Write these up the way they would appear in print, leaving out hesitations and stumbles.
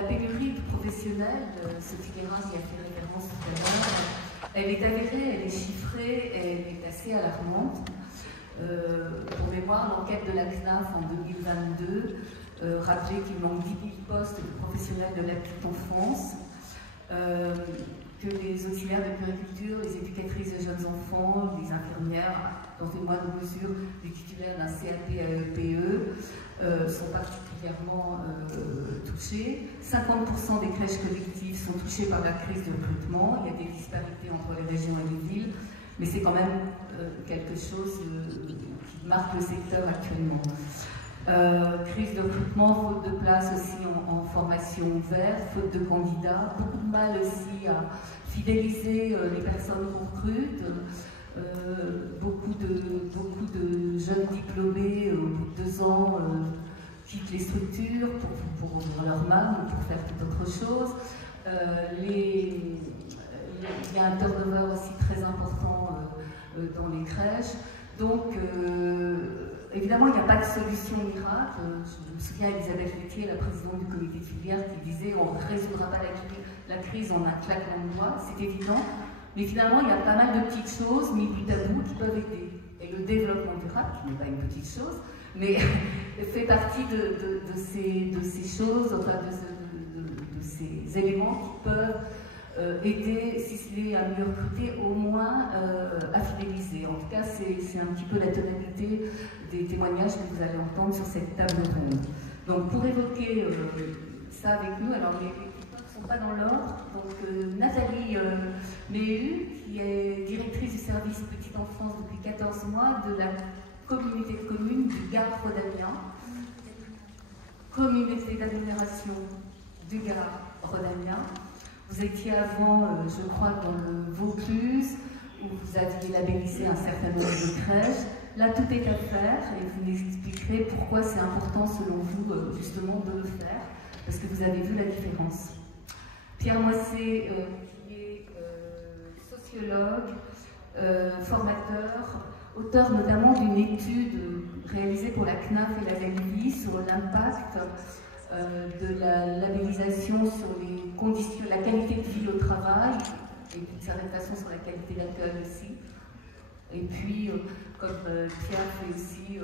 La pénurie de professionnels, Sophie Guérin y a fait référence tout à l'heure, elle est avérée, elle est chiffrée, elle est assez alarmante. Pour mémoire, l'enquête de la CNAF en 2022 rappelait qu'il manque 10 000 postes de professionnels de la petite enfance, que les auxiliaires de puériculture, les éducatrices de jeunes enfants, les infirmières, dans une moindre mesure, les titulaires d'un CAP AEPE, sont particulièrement touchés. 50% des crèches collectives sont touchées par la crise de recrutement. Il y a des disparités entre les régions et les villes, mais c'est quand même quelque chose qui marque le secteur actuellement. Crise de recrutement, faute de place aussi en formation ouverte, faute de candidats, beaucoup de mal aussi à fidéliser les personnes qu'on recrute, beaucoup de jeunes diplômés au bout de 2 ans quittent les structures pour ouvrir leur main ou pour faire toute autre chose. Il y a un turnover aussi très important dans les crèches. Donc, évidemment, il n'y a pas de solution miracle. Je me souviens d'Elisabeth Laitier, la présidente du comité de filière, qui disait on ne résoudra pas la crise en un claquement de doigts, c'est évident. Mais finalement, il y a pas mal de petites choses mises bout à bout qui peuvent aider. Et le développement durable, qui n'est pas une petite chose, mais fait partie de ces choses, enfin de ces éléments qui peuvent aider, si ce n'est à mieux recruter, au moins à fidéliser. En tout cas, c'est un petit peu la tonalité des témoignages que vous allez entendre sur cette table ronde. Donc, pour évoquer ça avec nous, alors les questions ne sont pas dans l'ordre. Donc, Nathalie Méhu, qui est directrice du service Petite Enfance depuis 14 mois de la communauté de communes du Gard Rhodamien, communauté d'agglomération du Gard Rhodamien. Vous étiez avant, je crois, dans le Vaucluse, où vous aviez labellisé un certain nombre de crèches. Là, tout est à faire et vous nous expliquerez pourquoi c'est important, selon vous, justement, de le faire, parce que vous avez vu la différence. Pierre Moissé, qui est sociologue, formateur, auteur notamment d'une étude réalisée pour la CNAF et la LELVI sur l'impact de la labellisation sur les conditions, la qualité de vie au travail et d'une certaine façon sur la qualité d'accueil aussi. Et puis, comme Pierre fait aussi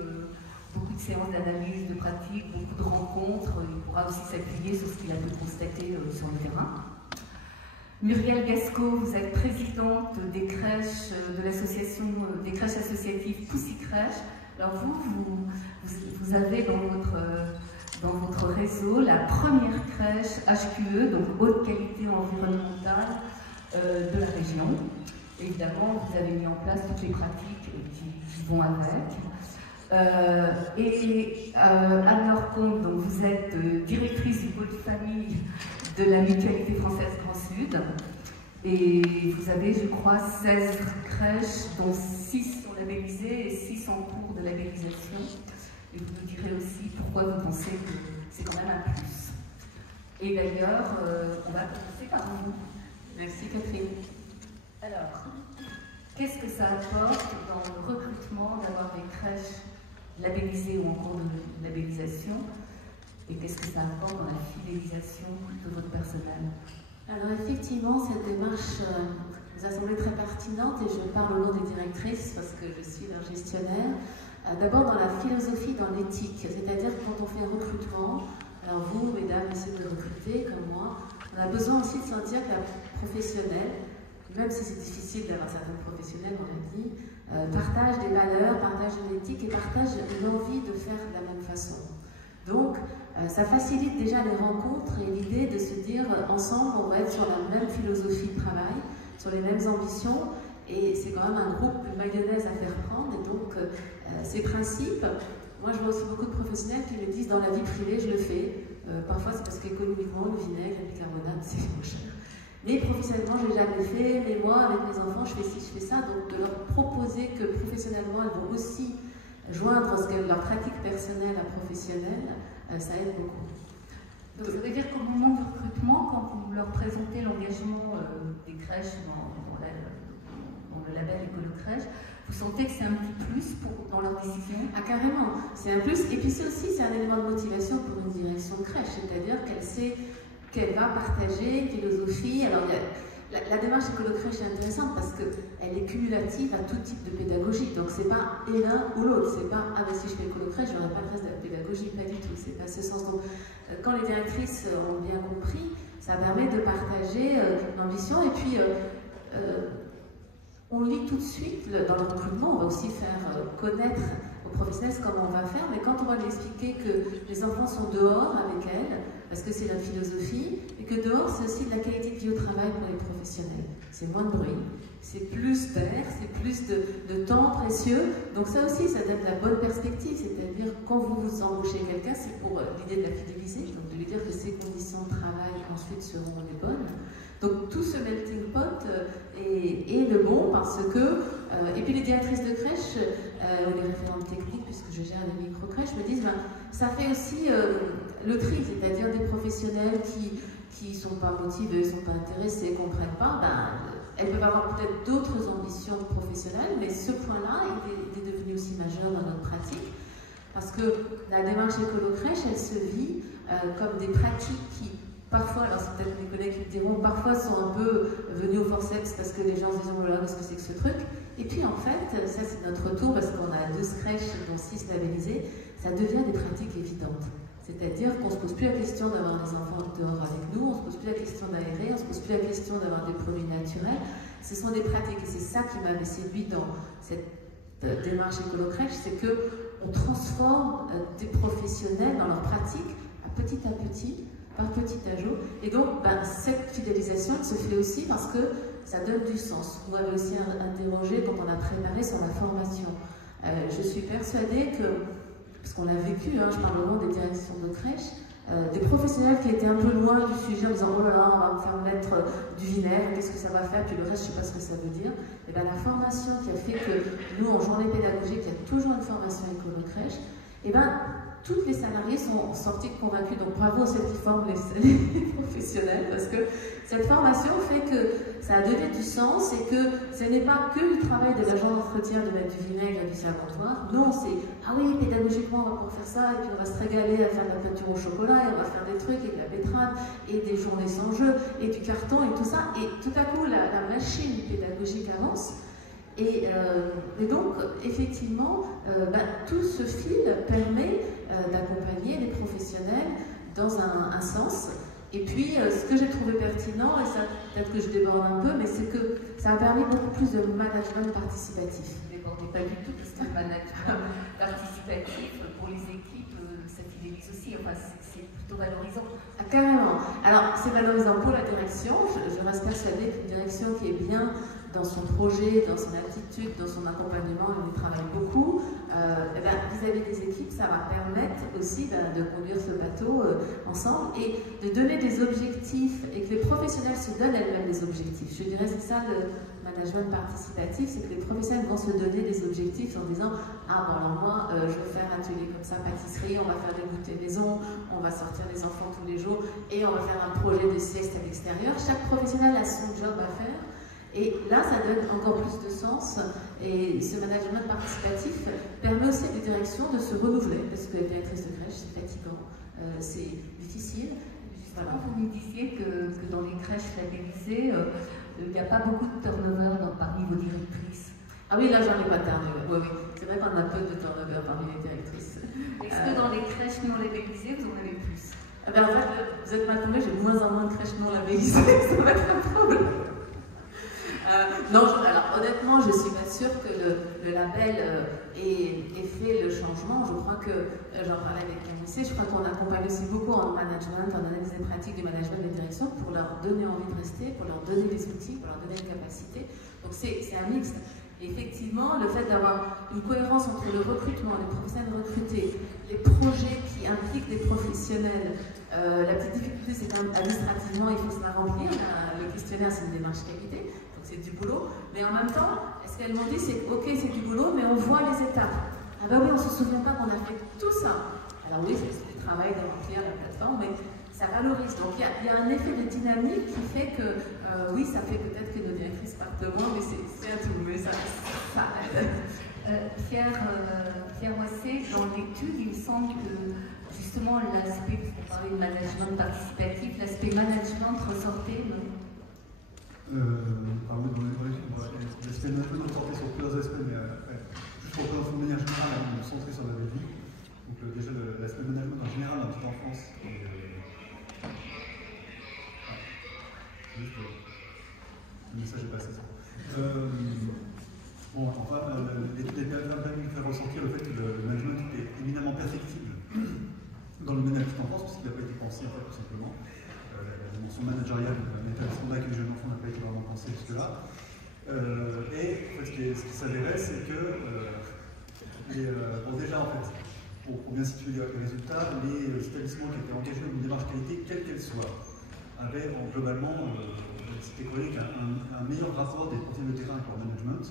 beaucoup de séances d'analyse, de pratique, beaucoup de rencontres, il pourra aussi s'appuyer sur ce qu'il a pu constater sur le terrain. Muriel Gasco, vous êtes présidente des crèches de l'association des crèches associatives Poussy Crèche. Alors vous avez dans votre réseau la première crèche HQE, donc haute qualité environnementale de la région. Évidemment, vous avez mis en place toutes les pratiques qui vont avec. Anne-Laure Comte, donc vous êtes directrice du pôle famille de la Mutualité Française Grand Sud. Et vous avez, je crois, 16 crèches, dont 6 sont labellisées et 6 en cours de labellisation. Et vous nous direz aussi pourquoi vous pensez que c'est quand même un plus. Et d'ailleurs, on va commencer par vous. Merci Catherine. Alors, qu'est-ce que ça apporte dans le recrutement d'avoir des crèches labellisées ou en cours de labellisation? Et qu'est-ce que ça apporte dans la fidélisation de votre personnel? Alors effectivement, cette démarche nous a semblé très pertinente et je parle au nom des directrices parce que je suis leur gestionnaire. D'abord dans la philosophie, dans l'éthique, c'est-à-dire que quand on fait un recrutement, alors vous, mesdames, messieurs, de recruter comme moi, on a besoin aussi de sentir que la professionnelle, même si c'est difficile d'avoir certains professionnels, on l'a dit, partage des valeurs, partage une éthique et partage l'envie de faire de la même façon. Donc, ça facilite déjà les rencontres et l'idée de se dire ensemble, on va être sur la même philosophie de travail, sur les mêmes ambitions, et c'est quand même un groupe, une mayonnaise à faire prendre, et donc ces principes, moi je vois aussi beaucoup de professionnels qui me disent dans la vie privée, je le fais, parfois c'est parce qu'économiquement, le vinaigre, la bicarbonate, c'est moins cher. Mais professionnellement, je ne l'ai jamais fait, mais moi, avec mes enfants, je fais ci, je fais ça, donc de leur proposer que professionnellement, elles vont aussi joindre leur pratique personnelle à professionnelle, ça aide beaucoup. Donc ça veut dire qu'au moment du recrutement, quand vous leur présentez l'engagement des crèches dans le label Écolo-Crèche, vous sentez que c'est un petit plus dans leur décision? Ah carrément, c'est un plus. Et puis c'est un élément de motivation pour une direction de crèche, c'est-à-dire qu'elle sait qu'elle va partager une philosophie. Alors, la démarche écolo-crèche est intéressante parce qu'elle est cumulative à tout type de pédagogie. Donc, c'est pas et l'un ou l'autre. C'est pas, ah ben si je fais écolo-crèche, je n'aurai pas le reste de la pédagogie. Pas du tout. C'est pas ce sens. Donc, quand les directrices ont bien compris, ça permet de partager l'ambition. Et puis, on lit tout de suite, dans le recrutement, on va aussi faire connaître aux professionnels comment on va faire, mais quand on va lui expliquer que les enfants sont dehors avec elles, parce que c'est notre philosophie, et que dehors c'est aussi de la qualité de vie au travail pour les professionnels. C'est moins de bruit, c'est plus d'air, c'est plus de temps précieux, donc ça aussi ça donne la bonne perspective, c'est-à-dire quand vous embauchez quelqu'un, c'est pour l'idée de la fidéliser, donc de lui dire que ses conditions de travail ensuite seront les bonnes. Donc tout ce melting pot est le bon parce que, et puis les directrices de crèche, ou les référentes techniques, puisque je gère les micro-crèches, me disent, ben, ça fait aussi le tri, c'est-à-dire des professionnels qui ne sont pas motivés, ne sont pas intéressés, ne comprennent pas, ben, elles peuvent avoir peut-être d'autres ambitions professionnelles, mais ce point-là il est devenu aussi majeur dans notre pratique, parce que la démarche écolo-crèche, elle se vit comme des pratiques qui, parfois, alors c'est peut-être mes collègues qui me diront, parfois sont un peu venus au forceps parce que les gens se disent, oh là là, qu'est-ce que c'est que ce truc? Et puis en fait, ça c'est notre retour parce qu'on a 12 crèches dont 6 labellisées, ça devient des pratiques évidentes. C'est-à-dire qu'on ne se pose plus la question d'avoir des enfants dehors avec nous, on ne se pose plus la question d'aérer, on ne se pose plus la question d'avoir des produits naturels. Ce sont des pratiques et c'est ça qui m'avait séduit dans cette démarche écolo-crèche, c'est qu'on transforme des professionnels dans leur pratique petit à petit, par petit ajout. Et donc, ben, cette fidélisation se fait aussi parce que ça donne du sens. Vous m'avez aussi interrogé quand on a préparé sur la formation. Je suis persuadée que, parce qu'on l'a vécu, hein, je parle au nom des directions de crèche, des professionnels qui étaient un peu loin du sujet en disant oh là là, on va me faire mettre du vinaigre, qu'est-ce que ça va faire, puis le reste, je ne sais pas ce que ça veut dire. Et bien, la formation qui a fait que nous, en journée pédagogique, il y a toujours une formation écolo-crèche, et bien, toutes les salariés sont sortis convaincus, donc bravo à ceux qui forment les professionnels, parce que cette formation fait que ça a donné du sens et que ce n'est pas que le travail de l'agent d'entretien de mettre du vinaigre et du savon noir. Non, c'est ah oui, pédagogiquement on va pouvoir faire ça, et puis on va se régaler à faire de la peinture au chocolat, et on va faire des trucs, et de la betterave, et des journées sans jeu, et du carton, et tout ça. Et tout à coup, la machine pédagogique avance. Et donc, effectivement, tout ce fil permet d'accompagner les professionnels dans un sens. Et puis, ce que j'ai trouvé pertinent, et ça, peut-être que je déborde un peu, mais c'est que ça a permis beaucoup plus de management participatif. Ne débordez pas du tout, parce que le management participatif, pour les équipes, ça fidélise aussi, enfin, c'est plutôt valorisant. Ah, carrément. Alors, c'est valorisant pour la direction. Je reste persuadée qu'une direction qui est bien dans son projet, dans son attitude, dans son accompagnement, elle y travaille beaucoup. Vis-à-vis des équipes, ça va permettre aussi de conduire ce bateau ensemble et de donner des objectifs et que les professionnels se donnent elles-mêmes des objectifs. Je dirais c'est ça le management participatif, c'est que les professionnels vont se donner des objectifs en disant ah bon alors moi je vais faire un atelier comme ça, pâtisserie, on va faire des goûters maison, on va sortir les enfants tous les jours et on va faire un projet de sieste à l'extérieur. Chaque professionnel a son job à faire. Et là, ça donne encore plus de sens et ce management participatif permet aussi à des directions de se renouveler parce que la directrice de crèche, c'est fatigant, c'est difficile. Voilà. Vous me disiez que dans les crèches labellisées, il n'y a pas beaucoup de turnover parmi vos directrices. Ah oui, là, j'en ai pas de turnover. Oui, oui. C'est vrai qu'on a peu de turnover parmi les directrices. Est-ce que dans les crèches non labellisées, vous en avez plus? En fait, vous êtes mal tombé, j'ai de moins en moins de crèches non labellisées, ça va être un problème. Non, alors honnêtement, je ne suis pas sûre que le label ait fait le changement. Je crois que, j'en parlais avec Camille, je crois qu'on accompagne aussi beaucoup en management, en analyse des pratiques du management des directions pour leur donner envie de rester, pour leur donner des outils, pour leur donner une capacité. Donc c'est un mix. Et effectivement, le fait d'avoir une cohérence entre le recrutement, les professionnels recrutés, les projets qui impliquent des professionnels, la petite difficulté c'est qu'administrativement il faut se la remplir, le questionnaire c'est une démarche qualité. C'est du boulot, mais en même temps, ce qu'elles m'ont dit, c'est ok, c'est du boulot, mais on voit les étapes. Ah ben oui, on ne se souvient pas qu'on a fait tout ça. Alors oui, c'est du travail de remplir la plateforme, mais ça valorise. Donc il y a un effet de dynamique qui fait que, oui, ça fait peut-être que nos directrices partent moins, mais c'est un tout, mais ça aide. Pierre Moisset, dans l'étude, il me semble que justement l'aspect, parce qu'on parlait de management participatif, l'aspect management ressortait, non? L'aspect management ressortait sur plusieurs aspects, mais juste pour présenter de manière générale, on est centré sur la Belgique. Donc déjà l'aspect management en général dans la petite enfance. Juste le message est passé ça. Bon, enfin, l'étude a permis de faire ressentir le fait que le management était éminemment perfectible dans le domaine de la petite enfance, parce qu'il n'a pas été pensé, en fait, tout simplement. La dimension managériale d'un établissement d'accueil de jeunes enfants n'a pas été vraiment pensée jusque-là. Et en fait, ce qui s'avérait, c'est que, bon, déjà, en fait, pour bien situer les résultats, les établissements qui étaient engagés dans une démarche qualité, quelle qu'elle soit, avaient globalement, c'était connu un meilleur rapport des profils de terrain avec leur management.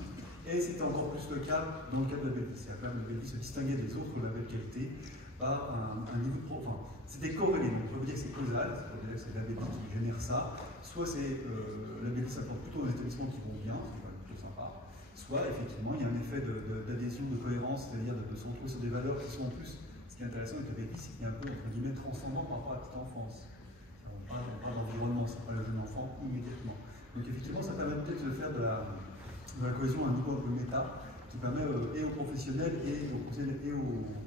Et c'était encore plus le cas dans le cas de la BELDI. C'est-à-dire que la BELDI se distinguait des autres labels qualité par un niveau pro. Enfin, c'était corrélé, donc on peut dire que c'est causal, c'est-à-dire que c'est la BELDI qui génère ça. Soit c'est la BELDI s'apporte plutôt aux établissements qui vont bien, c'est quand même plutôt sympa. Soit effectivement il y a un effet d'adhésion, de cohérence, c'est-à-dire de se retrouver sur des valeurs qui sont en plus. Ce qui est intéressant avec la BELDI, c'est qu'il y a un peu entre guillemets transcendant par rapport à la petite enfance. On parle d'environnement, c'est pas le jeune enfant immédiatement. Donc effectivement, ça permet peut-être de faire de la cohésion à un niveau un peu méta, qui permet et aux professionnels et au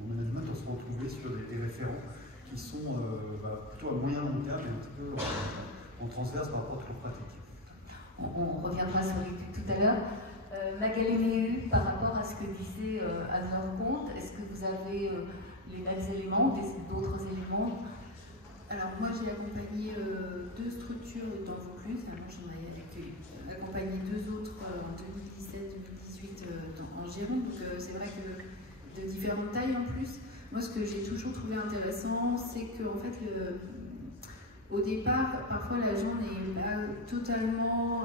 management de se retrouver sur des référents qui sont plutôt à moyen long terme et un petit peu en transverse par rapport à leurs pratiques. On reviendra sur l'étude tout à l'heure. Magali Méhu, par rapport à ce que disait Anne Comte, est-ce que vous avez les mêmes éléments, d'autres éléments? Alors moi j'ai accompagné deux structures dans Vaucluse, moi j'en ai accompagné deux autres en 2017-2018 en Gironde, donc c'est vrai que de différentes tailles en plus. Moi ce que j'ai toujours trouvé intéressant, c'est qu'en fait au départ, parfois l'agent n'est pas totalement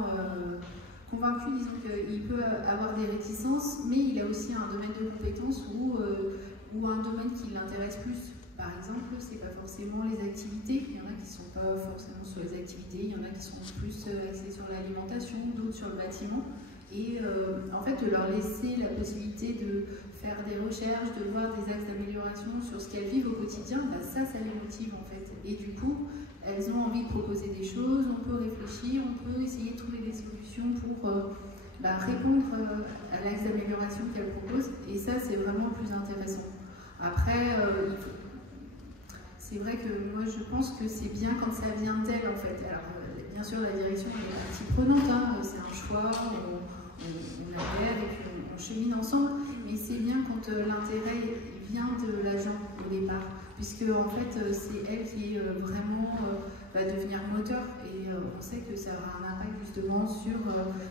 convaincu, disons qu'il peut avoir des réticences, mais il a aussi un domaine de compétences ou un domaine qui l'intéresse plus. Par exemple, c'est pas forcément les activités, il y en a qui ne sont pas forcément sur les activités, il y en a qui sont plus axés sur l'alimentation, d'autres sur le bâtiment. Et en fait, de leur laisser la possibilité de faire des recherches, de voir des axes d'amélioration sur ce qu'elles vivent au quotidien, ça les motive en fait. Et du coup, elles ont envie de proposer des choses, on peut réfléchir, on peut essayer de trouver des solutions pour répondre à l'axe d'amélioration qu'elles proposent. Et ça, c'est vraiment le plus intéressant. Après, c'est vrai que moi je pense que c'est bien quand ça vient d'elle en fait. Alors bien sûr la direction est partie prenante, c'est un choix, on l'adhère et puis on chemine ensemble, mais c'est bien quand l'intérêt vient de l'agent au départ, puisque en fait c'est elle qui vraiment va devenir moteur et on sait que ça aura un impact justement sur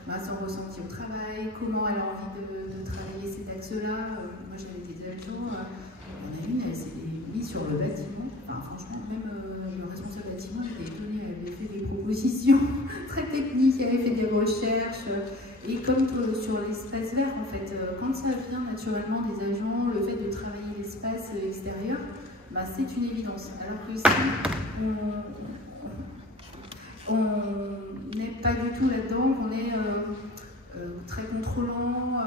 son ressenti au travail, comment elle a envie de travailler cet axe-là. Moi j'avais des agents, il y en a une, elle s'est mise sur le bâtiment. Enfin, franchement, même le responsable bâtiment était étonné, elle avait fait des propositions très techniques, elle avait fait des recherches. Et comme sur l'espace vert, en fait, quand ça vient naturellement des agents, le fait de travailler l'espace extérieur, c'est une évidence. Alors que si on n'est pas du tout là-dedans, qu'on est très contrôlant,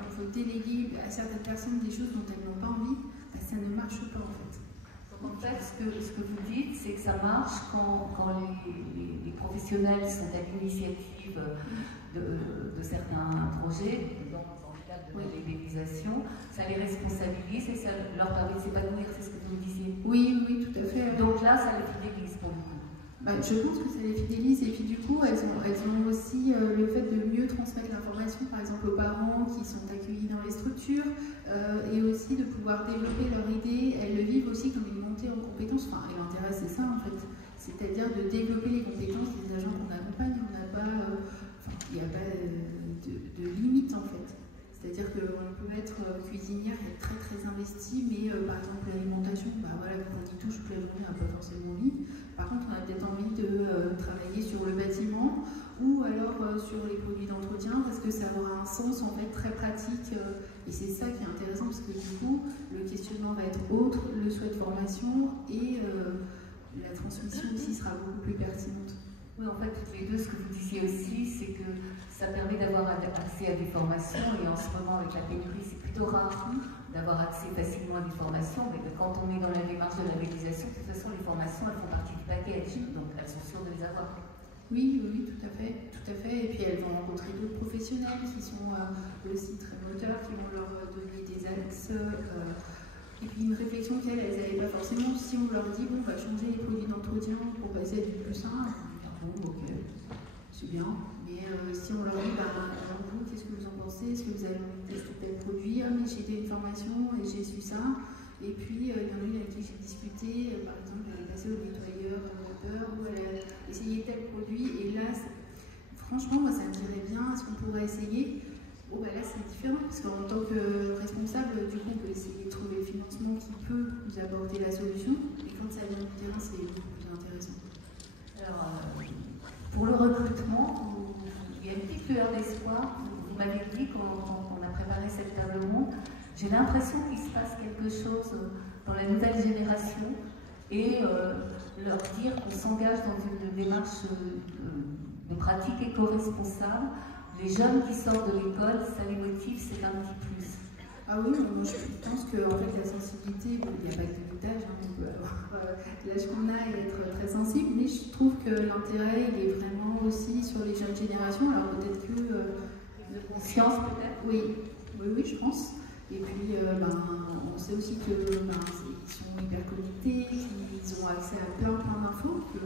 qu'on veut déléguer à certaines personnes des choses dont elles n'ont pas envie, ça ne marche pas en fait. Donc en fait, ce que vous dites, c'est que ça marche quand les professionnels sont à l'initiative de certains projets, dans le cadre de la labellisation, ça les responsabilise et ça leur permet de s'épanouir, c'est ce que vous disiez. Oui, tout à fait. Donc là, ça les fidélise pour le coup. Je pense que ça les fidélise et puis du coup elles ont aussi le fait de mieux transmettre l'information par exemple aux parents qui sont accueillis dans les structures et aussi de pouvoir développer leur idée. Elles le vivent aussi comme une montée en compétences, et l'intérêt c'est ça en fait, c'est-à-dire de développer les compétences des agents qu'on accompagne. On n'a pas, il n'y a pas de limite en fait. C'est-à-dire qu'on peut être cuisinière et être très très investi, mais par exemple l'alimentation, quand on y touche toute la journée, on n'a pas forcément envie. Par contre, on a peut-être envie de travailler sur le bâtiment ou alors sur les produits d'entretien parce que ça aura un sens en fait très pratique et c'est ça qui est intéressant parce que du coup, le questionnement va être autre, le souhait de formation et la transmission aussi sera beaucoup plus pertinente. Oui, en fait, toutes les deux, ce que vous disiez aussi, c'est que ça permet d'avoir accès à des formations et en ce moment, avec la pénurie, c'est plutôt rare d'avoir accès facilement à des formations, mais quand on est dans la démarche de labellisation, de toute façon, les formations, elles font partie du package, donc elles sont sûres de les avoir. Oui, oui, tout à fait, tout à fait. Et puis elles vont rencontrer d'autres professionnels qui sont aussi très moteurs, qui vont leur donner des axes. Et puis une réflexion qu'elles n'avaient pas forcément. Si on leur dit, bon, on va changer les produits d'entretien pour passer à du plus sain, bon, ok, c'est bien. Mais si on leur dit, alors vous, qu'est-ce que vous en pensez? Est-ce que vous avez testé tel produit? Ah, mais j'ai été une formation et j'ai su ça. Et puis, il y en a une avec qui j'ai discuté, par exemple, elle est passée au nettoyeur vapeur, ou elle a essayé tel produit, et là, franchement, moi, ça me dirait bien, est-ce qu'on pourrait essayer? Bon, bah là, c'est différent, parce qu'en tant que responsable, du coup, on peut essayer de trouver le financement qui peut nous apporter la solution, et quand ça vient du terrain, c'est beaucoup plus intéressant. Alors, pour le recrutement, il y a une petite lueur d'espoir. Vous m'avez dit, quand on a préparé cette table ronde, j'ai l'impression qu'il se passe quelque chose dans la nouvelle génération et leur dire qu'on s'engage dans une démarche de pratique éco-responsable. Les jeunes qui sortent de l'école, ça les motive, c'est un petit plus. Ah oui, moi, je pense que en fait, la sensibilité, bon, il n'y a pas que de l'âge, hein, on peut avoir l'âge qu'on a et être très sensible, mais je trouve que l'intérêt, il est vraiment aussi sur les jeunes générations. Alors peut-être que de conscience, peut-être. Oui, je pense. Et puis, on sait aussi qu'ils sont hyper connectés, qu'ils ont accès à plein d'infos, que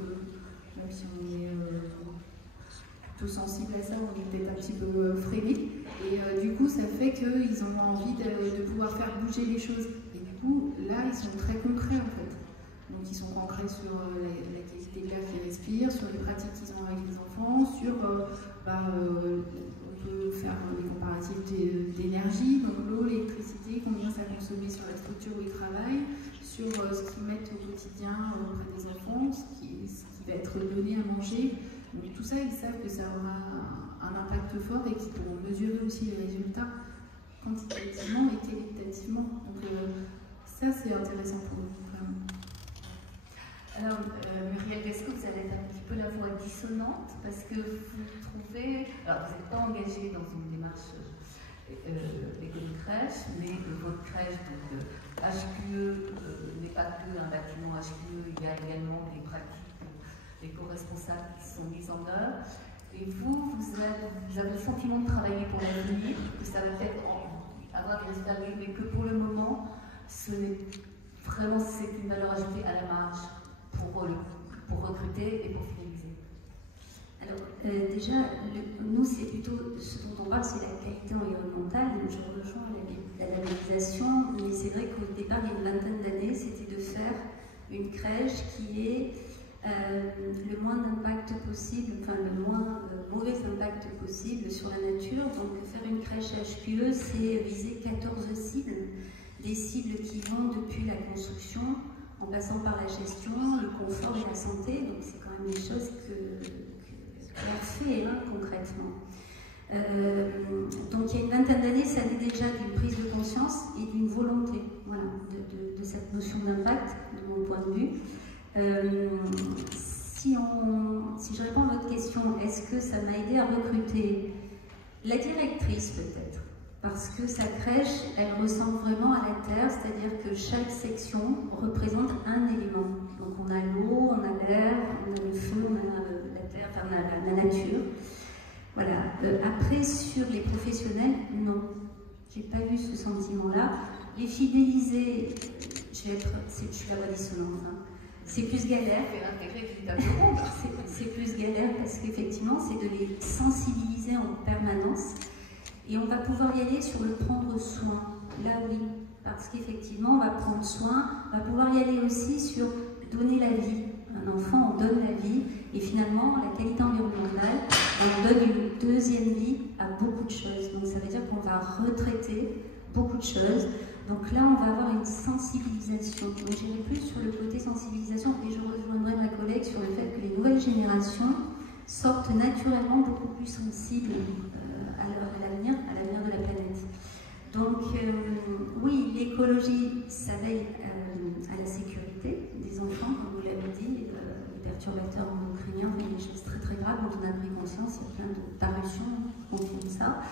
même si on est plutôt sensible à ça, on est peut-être un petit peu freiné. Et du coup, ça fait qu'ils ont envie de pouvoir faire bouger les choses. Et du coup, là, ils sont très concrets en fait. Donc, ils sont concrets sur la qualité de l'air qu'ils respirent, sur les pratiques qu'ils ont avec les enfants, sur on peut faire des comparatifs d'énergie, donc l'eau, l'électricité, combien ça consomme sur la structure où ils travaillent, sur ce qu'ils mettent au quotidien auprès des enfants, ce qui va être donné à manger. Donc tout ça, ils savent que ça aura un impact fort et qu'ils pourront mesurer aussi les résultats quantitativement et qualitativement. Donc ça, c'est intéressant pour nous, vraiment. Alors, Muriel Descaux, vous allez être un petit peu la voix dissonante parce que vous trouvez. Alors, vous n'êtes pas engagé dans une démarche école-crèche, mais votre crèche, donc HQE, n'est pas que un bâtiment HQE, il y a également des pratiques éco-responsables qui sont mises en œuvre. Et vous avez le sentiment de travailler pour l'avenir, que ça va peut-être avoir des résultats, mais que pour le moment, ce n'est vraiment, c'est une valeur ajoutée à la marge pour recruter et pour fidéliser. Alors, déjà, nous, c'est plutôt ce dont on parle, c'est la qualité environnementale. Donc, je rejoins la labellisation, mais c'est vrai qu'au départ, il y a une vingtaine d'années, c'était de faire une crèche qui ait le moins d'impact possible, enfin le moins mauvais impact possible sur la nature. Donc, faire une crèche HQE, c'est viser 14 cibles, des cibles qui vont depuis la construction, en passant par la gestion, le confort et la santé. Donc c'est quand même des choses qu'on fait concrètement. Donc il y a une vingtaine d'années, ça allait déjà d'une prise de conscience et d'une volonté, voilà, de cette notion d'impact, de mon point de vue. Si je réponds à votre question, est-ce que ça m'a aidé à recruter la directrice peut-être? Parce que sa crèche, elle ressemble vraiment à la terre, c'est-à-dire que chaque section représente un élément. Donc on a l'eau, on a l'air, on a le feu, on a la terre, enfin on a la nature. Voilà. Après, sur les professionnels, non. J'ai pas eu ce sentiment-là. Les fidéliser, je suis la voix dissonante, hein. C'est plus galère. C'est plus galère parce qu'effectivement, c'est de les sensibiliser en permanence. Et on va pouvoir y aller sur le prendre soin. Là, oui, parce qu'effectivement, on va prendre soin. On va pouvoir y aller aussi sur donner la vie. Un enfant, on donne la vie. Et finalement, la qualité environnementale, on donne une deuxième vie à beaucoup de choses. Donc, ça veut dire qu'on va retraiter beaucoup de choses. Donc là, on va avoir une sensibilisation. Donc, j'irai plus sur le côté sensibilisation. Et je rejoindrai ma collègue sur le fait que les nouvelles générations sortent naturellement beaucoup plus sensibles à l'avenir de la planète. Donc, oui, l'écologie, ça veille à la sécurité des enfants, comme vous l'avez dit, les perturbateurs endocriniens, des choses très très graves dont on a pris conscience, il y a plein de parutions qui confirment ça.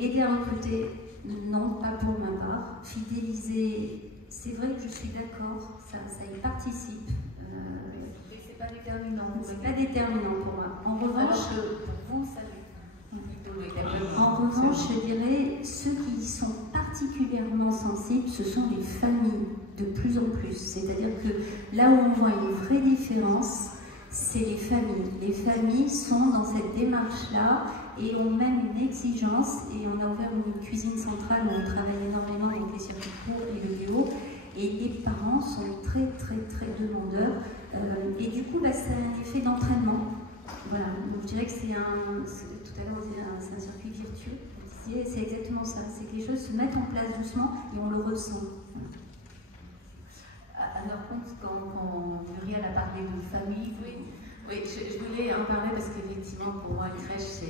Aider à recruter, Non, pas pour ma part. Fidéliser, c'est vrai que je suis d'accord, ça y participe. C'est pas déterminant. C'est pas déterminant pour moi. En revanche, pour vous, ça l'est. En revanche, je dirais, ceux qui y sont particulièrement sensibles, ce sont les familles, de plus en plus. C'est-à-dire que là où on voit une vraie différence, c'est les familles. Les familles sont dans cette démarche-là et ont même une exigence. Et on a ouvert une cuisine centrale où on travaille énormément avec les circuits courts et le bio. Et les parents sont très, très, très demandeurs. Et du coup, bah, ça a un effet d'entraînement. Voilà, donc je dirais que c'est tout à l'heure c'est un circuit virtueux, c'est exactement ça, c'est que les choses se mettent en place doucement et on le ressent. Alors, quand Muriel a parlé de famille, oui, je voulais en parler parce qu'effectivement, pour moi, une crèche,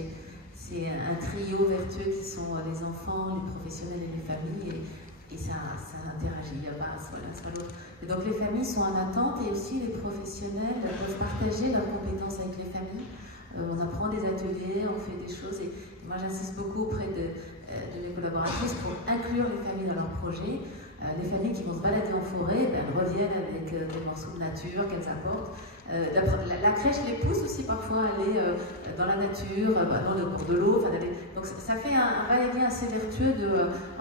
c'est un trio vertueux qui sont les enfants, les professionnels et les familles, et ça interagit, il n'y a pas l'autre. Et donc les familles sont en attente et aussi les professionnels peuvent partager leurs compétences avec les familles. On apprend des ateliers, on fait des choses, et moi j'insiste beaucoup auprès de mes collaboratrices pour inclure les familles dans leurs projets. Les familles qui vont se balader en forêt, elles reviennent avec des morceaux de nature qu'elles apportent. La crèche les pousse aussi parfois à aller dans la nature, dans le cours de l'eau. Donc ça fait un va-et-vient assez vertueux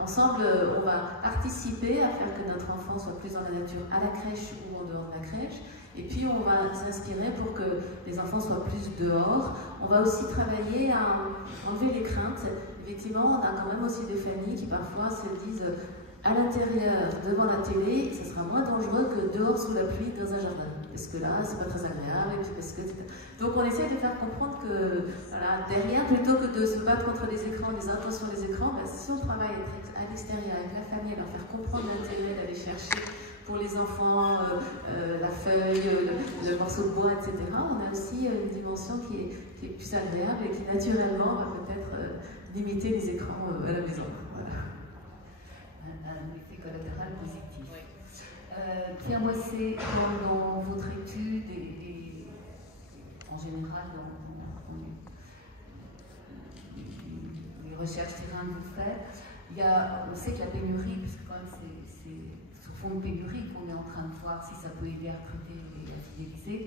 ensemble, on va participer à faire que notre enfant soit plus dans la nature à la crèche ou en dehors de la crèche. Et puis on va s'inspirer pour que les enfants soient plus dehors. On va aussi travailler à enlever les craintes. Effectivement, on a quand même aussi des familles qui parfois se disent à l'intérieur, devant la télé, ce sera moins dangereux que dehors sous la pluie dans un jardin. Parce que là, c'est pas très agréable. Et puis parce que... Donc on essaie de faire comprendre que voilà, derrière, plutôt que de se battre contre les écrans, les intentions des écrans, ben, si on travaille à l'extérieur avec la famille, leur faire comprendre l'intérêt d'aller chercher pour les enfants la feuille, le morceau de bois, etc., on a aussi une dimension qui est plus agréable et qui naturellement va peut-être limiter les écrans à la maison. Voilà. Un effet collatéral positif. Pierre Boissé, dans votre étude et en général dans les recherches terrain que vous faites, on sait que la pénurie, puisque quand même c'est sous fond de pénurie qu'on est en train de voir si ça peut aider à recruter et à fidéliser,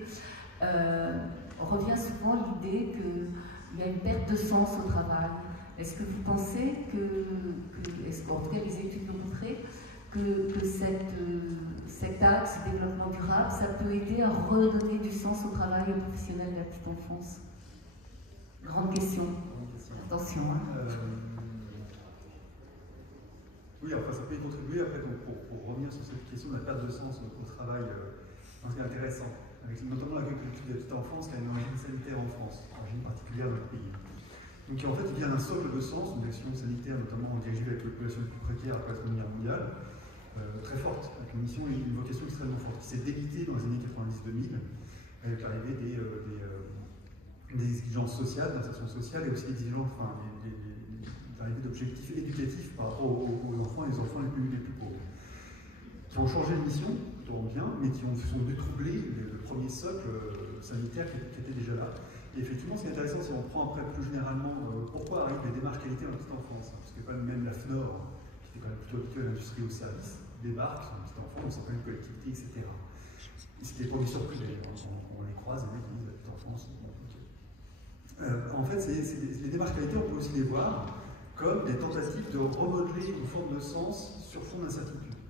revient souvent l'idée qu'il y a une perte de sens au travail. Est-ce que vous pensez est-ce qu'en tout cas les études l'ont montré, que cet axe développement durable, ça peut aider à redonner du sens au travail aux professionnels de la petite enfance? Grande question. Attention. Oui, enfin, ça peut y contribuer. Après, donc, pour revenir sur cette question de la perte de sens au travail, c'est intéressant, avec notamment la culture de la petite enfance qui a une origine sanitaire en France, origine particulière dans le pays. Donc en fait, il vient d'un socle de sens, une action sanitaire notamment dirigée avec les populations les plus précaires après la Seconde Guerre mondiale, très forte, avec une mission et une vocation extrêmement forte, qui s'est délitée dans les années 90-2000, avec l'arrivée des exigences sociales, d'insertion sociale, et aussi l'exigence, l'arrivée d'objectifs éducatifs par rapport aux enfants et les enfants les plus pauvres, qui ont changé de mission, plutôt bien, mais qui sont détroublés le premier socle sanitaire qui était déjà là. Et effectivement, ce qui est intéressant, c'est qu'on prend après plus généralement pourquoi arrivent les démarches qualité dans la petite enfance. Parce que même la FNOR, qui était quand même plutôt habituée à l'industrie et au service, débarque sur la petite enfance, on s'appelle une collectivité, etc. Et ce qui est produit surpris d'ailleurs, on les croise, les mecs qui disent la petite enfance, c'est compliqué. En fait, les démarches qualité, on peut aussi les voir comme des tentatives de remodeler une forme de sens sur fond d'incertitude.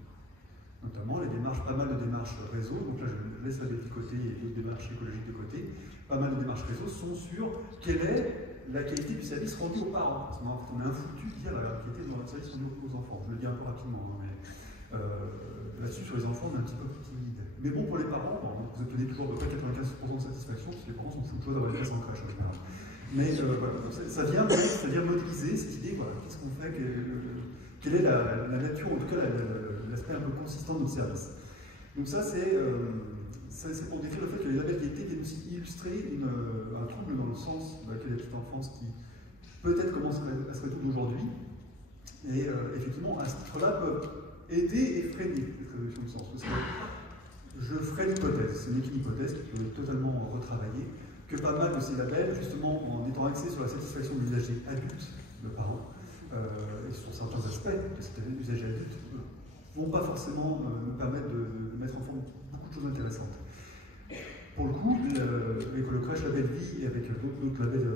Notamment pas mal de démarches réseau, donc là je laisse la de côté et les démarches écologiques de côté, pas mal de démarches réseau sont sur quelle est la qualité du service rendu aux parents. Parce qu'en fait, on a un foutu de dire la qualité du service rendu aux enfants. Je le dis un peu rapidement, hein, mais là-dessus, sur les enfants, on est un petit peu plus timide. Mais bon, pour les parents, vous obtenez toujours à peu près 95% de satisfaction, parce que les parents sont fous de choses d'avoir des classes en crèche en général. Mais voilà, ça vient modéliser cette idée, voilà, qu'est-ce qu'on fait, quelle est la nature, en tout cas l'aspect un peu consistant de notre service. Donc ça, c'est pour décrire le fait que les labels qualité viennent aussi illustrer un trouble dans le sens de la petite enfance qui peut-être commence à se résoudre aujourd'hui, et effectivement, à ce titre-là, peuvent aider et freiner cette réduction de sens. Parce que je ferai l'hypothèse, ce n'est qu'une hypothèse qui peut être totalement retravaillée, que pas mal de ces labels, justement, en étant axés sur la satisfaction de l'usager adulte, le parent, et sur certains aspects de cet usage adulte, vont pas forcément nous permettre de mettre en forme beaucoup de choses intéressantes. Pour le coup, l'école crèche Label Vie et avec d'autres labels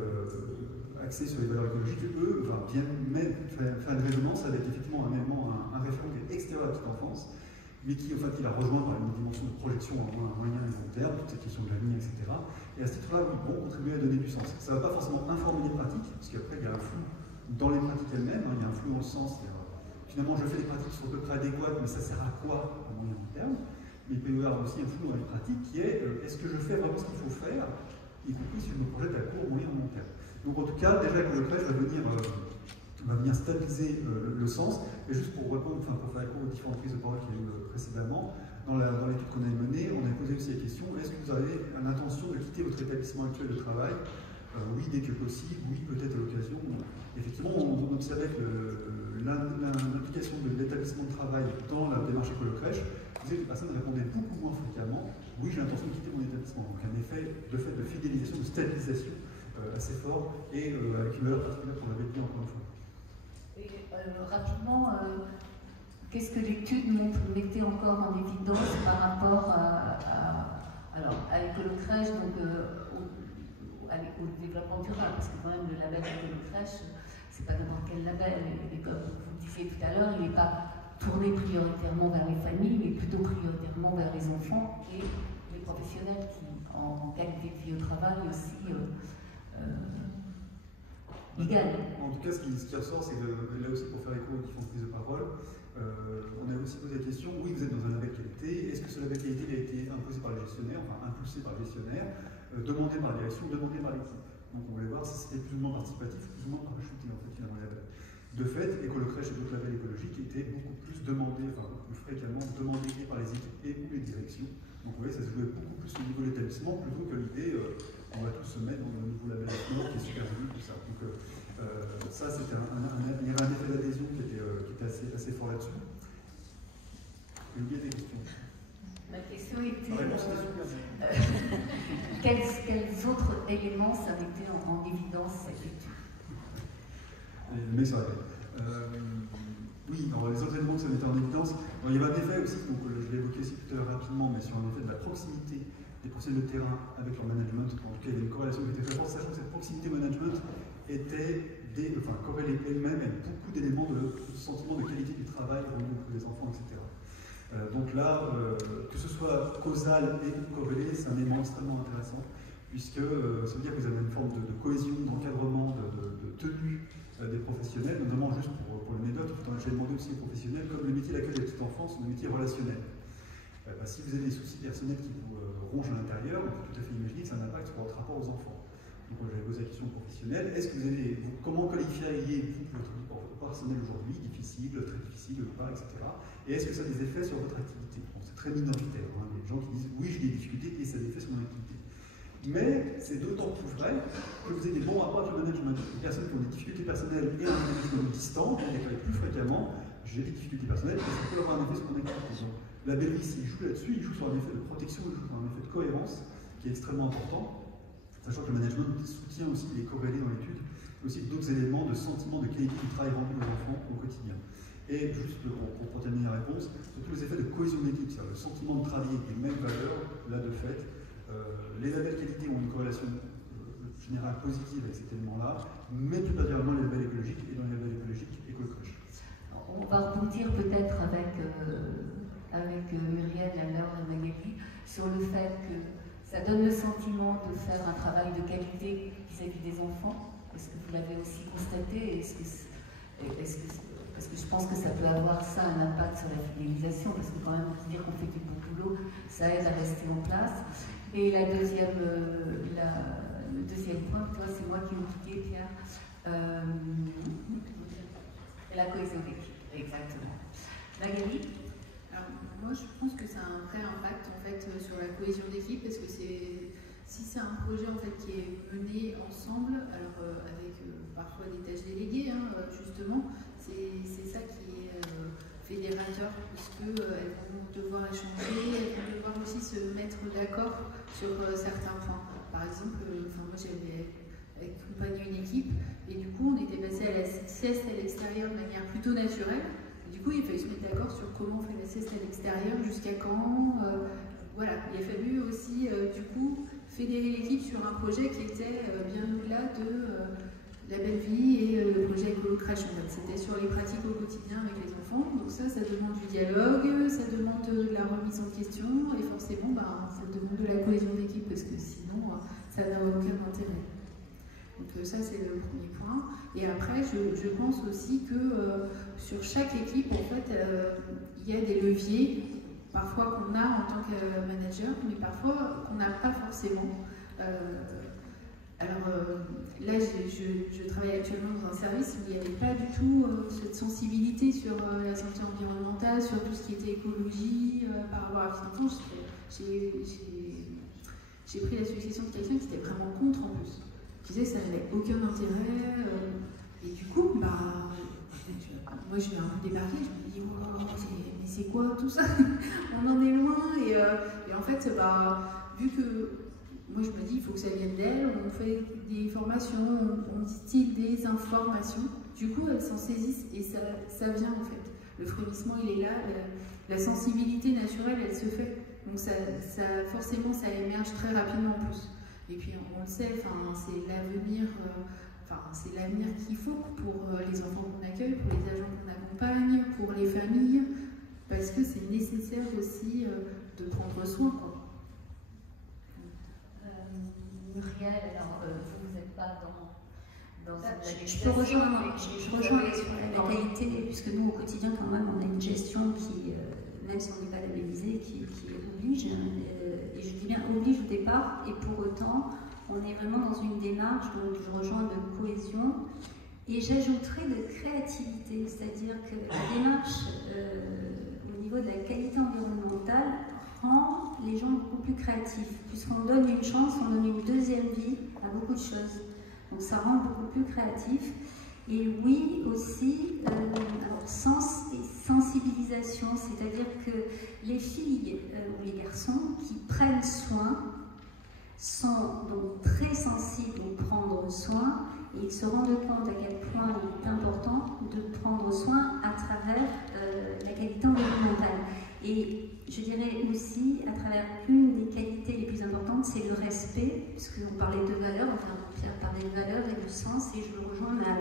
axés sur les valeurs écologiques, eux, viennent faire une résonance avec effectivement un référent qui est extérieur à la petite enfance, mais qui la rejoint par une dimension de projection à moyen et long terme, toute cette question de l'avenir, etc. Et à ce titre-là, oui, vont contribuer à donner du sens. Ça ne va pas forcément informer les pratiques, parce qu'après, il y a un flou dans les pratiques elles-mêmes, il y a un flou dans le sens, finalement, je fais des pratiques qui sont à peu près adéquates, mais ça sert à quoi à moyen et long terme? Mais il peut y avoir aussi un flou dans les pratiques qui est est-ce que je fais vraiment ce qu'il faut faire, y compris si je me projette à court, moyen et long terme. Donc en tout cas, déjà que le crèche va venir stabiliser le sens. Et juste pour répondre, pour faire écho aux différentes prises de parole qu'il y a eu précédemment, dans l'étude qu'on a menée, on a posé aussi la question est-ce que vous avez l'intention de quitter votre établissement actuel de travail? Oui, dès que possible, oui, peut-être à l'occasion. Effectivement, on observait que l'implication de l'établissement de travail dans la démarche écolo-crèche faisait que les personnes répondaient beaucoup moins fréquemment oui, j'ai l'intention de quitter mon établissement. Donc un effet de fidélisation, de stabilisation assez fort et avec une valeur particulière qu'on avait dit encore une fois. Et rapidement, qu'est-ce que l'étude mettait encore en évidence par rapport à l'écolo-crèche, donc au développement durable, parce que quand même le label écolo-crèche, c'est pas n'importe quel label, et comme vous le disiez tout à l'heure, il n'est pas tourné prioritairement vers les familles, mais plutôt prioritairement vers les enfants et les professionnels qui, en qualité de vie au travail aussi, y gagnent. En tout cas, ce qui ressort, c'est que là aussi pour faire écho aux différentes prises de parole, on a aussi posé la question, oui, vous êtes dans un label qualité, est-ce que ce label qualité a été imposé par les gestionnaires, enfin impulsé par les gestionnaires, demandé par la direction, demandé par l'équipe? Donc on voulait voir si c'était plus ou moins participatif, plus ou moins parachuté en fait finalement les labels. De fait, écolo-crèche et d'autres labels écologiques étaient beaucoup plus demandés, beaucoup plus fréquemment demandés par les équipes et les directions. Donc vous voyez, ça se jouait beaucoup plus au niveau de l'établissement plutôt que l'idée on va tous se mettre dans le nouveau label qui est super joli, tout ça. Donc ça, il y avait un effet d'adhésion qui était assez fort là-dessus. J'ai oublié des questions. Ma question était quels autres éléments ça mettait en évidence cette étude? Mais ça oui, les autres éléments que ça mettait en évidence, il y avait un effet aussi, donc je l'ai évoqué aussi tout à l'heure rapidement, mais sur un effet de la proximité des professionnels de terrain avec leur management. En tout cas, il y avait une corrélation qui était très forte, sachant que cette proximité management était corrélée elle-même avec beaucoup d'éléments de sentiment de qualité du travail au niveau des enfants, etc. Donc là, que ce soit causal et corrélé, c'est un élément extrêmement intéressant, puisque ça veut dire que vous avez une forme de cohésion, d'encadrement, de tenue des professionnels, notamment juste pour l'anecdote, j'ai demandé aussi aux professionnels, comme le métier d'accueil de la petite enfance, le métier relationnel. Si vous avez des soucis personnels qui vous rongent à l'intérieur, on peut tout à fait imaginer que ça a un impact sur votre rapport aux enfants. Donc j'avais posé la question professionnelle, comment qualifieriez-vous votre vie personnelle aujourd'hui, difficile, très difficile, pas, etc. Et est-ce que ça a des effets sur votre activité? Bon, c'est très minoritaire, les gens qui disent oui, j'ai des difficultés et ça a des effets sur mon activité. Mais c'est d'autant plus vrai que vous avez des bons rapports avec le management. Les personnes qui ont des difficultés personnelles et un management distant, qui déclarent plus fréquemment, j'ai des difficultés personnelles, et ça peut avoir un effet sur mon activité. La BELRIS, il joue là-dessus, il joue sur un effet de protection, il joue sur un effet de cohérence qui est extrêmement important, sachant que le management soutient aussi, il est corrélé dans l'étude, aussi d'autres éléments de sentiment de qualité du travail rendu aux enfants au quotidien. Et juste pour terminer la réponse, surtout les effets de cohésion d'équipe, c'est-à-dire le sentiment de travailler avec les mêmes valeurs, là de fait, les labels qualité ont une corrélation générale positive avec cet élément-là, mais plus particulièrement les labels écologiques et dans les labels écologiques écolo-crèche. On va rebondir peut-être avec Muriel, Alain et Magali sur le fait que ça donne le sentiment de faire un travail de qualité vis-à-vis des enfants. Est-ce que vous l'avez aussi constaté? Parce que je pense que ça peut avoir ça un impact sur la fidélisation, parce que quand même dire qu'on fait du bon boulot, ça aide à rester en place. Et le deuxième point, toi, c'est moi qui ai oublié, Pierre, la cohésion d'équipe, exactement. Magali? Alors, moi, je pense que ça a un vrai impact en fait sur la cohésion d'équipe, parce que si c'est un projet en fait qui est mené ensemble, alors avec parfois des tâches déléguées, justement, c'est ça qui est fédérateur, puisqu'elles vont devoir échanger, elles vont devoir aussi se mettre d'accord sur certains points. Par exemple, moi j'avais accompagner une équipe. Et du coup, on était passé à la sieste à l'extérieur de manière plutôt naturelle. Et du coup, il fallait se mettre d'accord sur comment on fait la sieste à l'extérieur, jusqu'à quand. Voilà, il a fallu aussi, du coup, fédérer l'équipe sur un projet qui était bien au-delà de la belle vie et le projet Écolo-Crèche. C'était sur les pratiques au quotidien avec les enfants. Donc ça demande du dialogue, ça demande de la remise en question, et forcément, ça demande de la cohésion d'équipe, parce que sinon, ça n'a aucun intérêt. Donc ça, c'est le premier point. Et après, je pense aussi que sur chaque équipe, en fait, il y a des leviers, parfois qu'on a en tant que manager, mais parfois qu'on n'a pas forcément. Là, je travaille actuellement dans un service où il n'y avait pas du tout cette sensibilité sur la santé environnementale, sur tout ce qui était écologie, par rapport à la petite enfance. J'ai pris la succession de quelqu'un qui était vraiment contre en plus. Qui disait que ça n'avait aucun intérêt. Et du coup, moi je vais un peu débarquer, je me dis, oh, mais c'est quoi tout ça? On en est loin. Et en fait, vu que moi je me dis, il faut que ça vienne d'elle, on fait des formations, on distille des informations, du coup elles s'en saisissent et ça vient en fait. Le frémissement il est là, la sensibilité naturelle elle se fait. Donc forcément ça émerge très rapidement en plus. Et puis on le sait, c'est l'avenir. C'est l'avenir qu'il faut pour les enfants qu'on accueille, pour les agents qu'on accompagne, pour les familles, parce que c'est nécessaire aussi de prendre soin. Muriel, alors vous n'êtes pas dans je peux rejoindre la qualité, puisque nous au quotidien quand même on a une gestion qui, même si on n'est pas labellisé, qui oblige, et je dis bien oblige au départ, et pour autant on est vraiment dans une démarche, donc je rejoins, de cohésion, et j'ajouterai de créativité, c'est-à-dire que la démarche au niveau de la qualité environnementale rend les gens beaucoup plus créatifs, puisqu'on donne une chance, on donne une deuxième vie à beaucoup de choses. Donc ça rend beaucoup plus créatif. Et oui, aussi, sens et sensibilisation, c'est-à-dire que les filles ou les garçons qui prennent soin sont donc très sensibles au prendre soin, et ils se rendent compte à quel point il est important de prendre soin à travers la qualité environnementale. Et je dirais aussi, à travers une des qualités les plus importantes, c'est le respect, puisqu'on parlait de valeurs, enfin Pierre parlait de valeurs et du sens, et je le rejoins à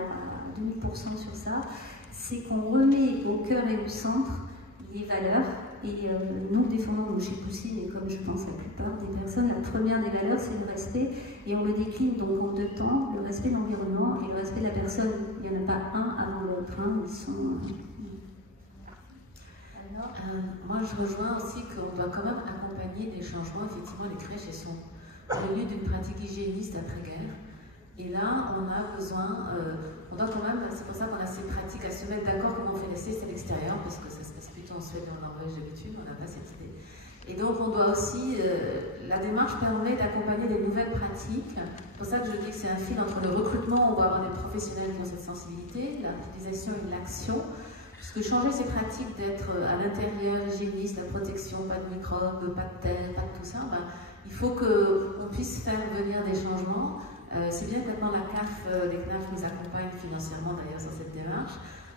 2000% sur ça, c'est qu'on remet au cœur et au centre les valeurs. Et nous défendons chez Poussine, et comme je pense la plupart des personnes, la première des valeurs c'est le respect, et on le décline donc en deux temps, le respect de l'environnement et le respect de la personne. Il n'y en a pas un avant l'autre, ils sont... Moi je rejoins aussi qu'on doit quand même accompagner des changements. Effectivement, les crèches elles sont le lieu d'une pratique hygiéniste après-guerre. Et là, on a besoin, on doit quand même, c'est pour ça qu'on a ces pratiques à se mettre d'accord comment on fait la sieste à l'extérieur, parce que ça se passe plutôt en Suède et en Norvège d'habitude, on n'a pas cette idée. Et donc on doit aussi, la démarche permet d'accompagner des nouvelles pratiques. C'est pour ça que je dis que c'est un fil entre le recrutement, on doit avoir des professionnels qui ont cette sensibilité, l'utilisation et l'action. Parce que changer ces pratiques d'être à l'intérieur, hygiéniste, la protection, pas de microbes, pas de terre, pas de tout ça, il faut qu'on puisse faire venir des changements. C'est bien que maintenant la CAF, les CNAF nous accompagnent financièrement d'ailleurs dans cette démarche.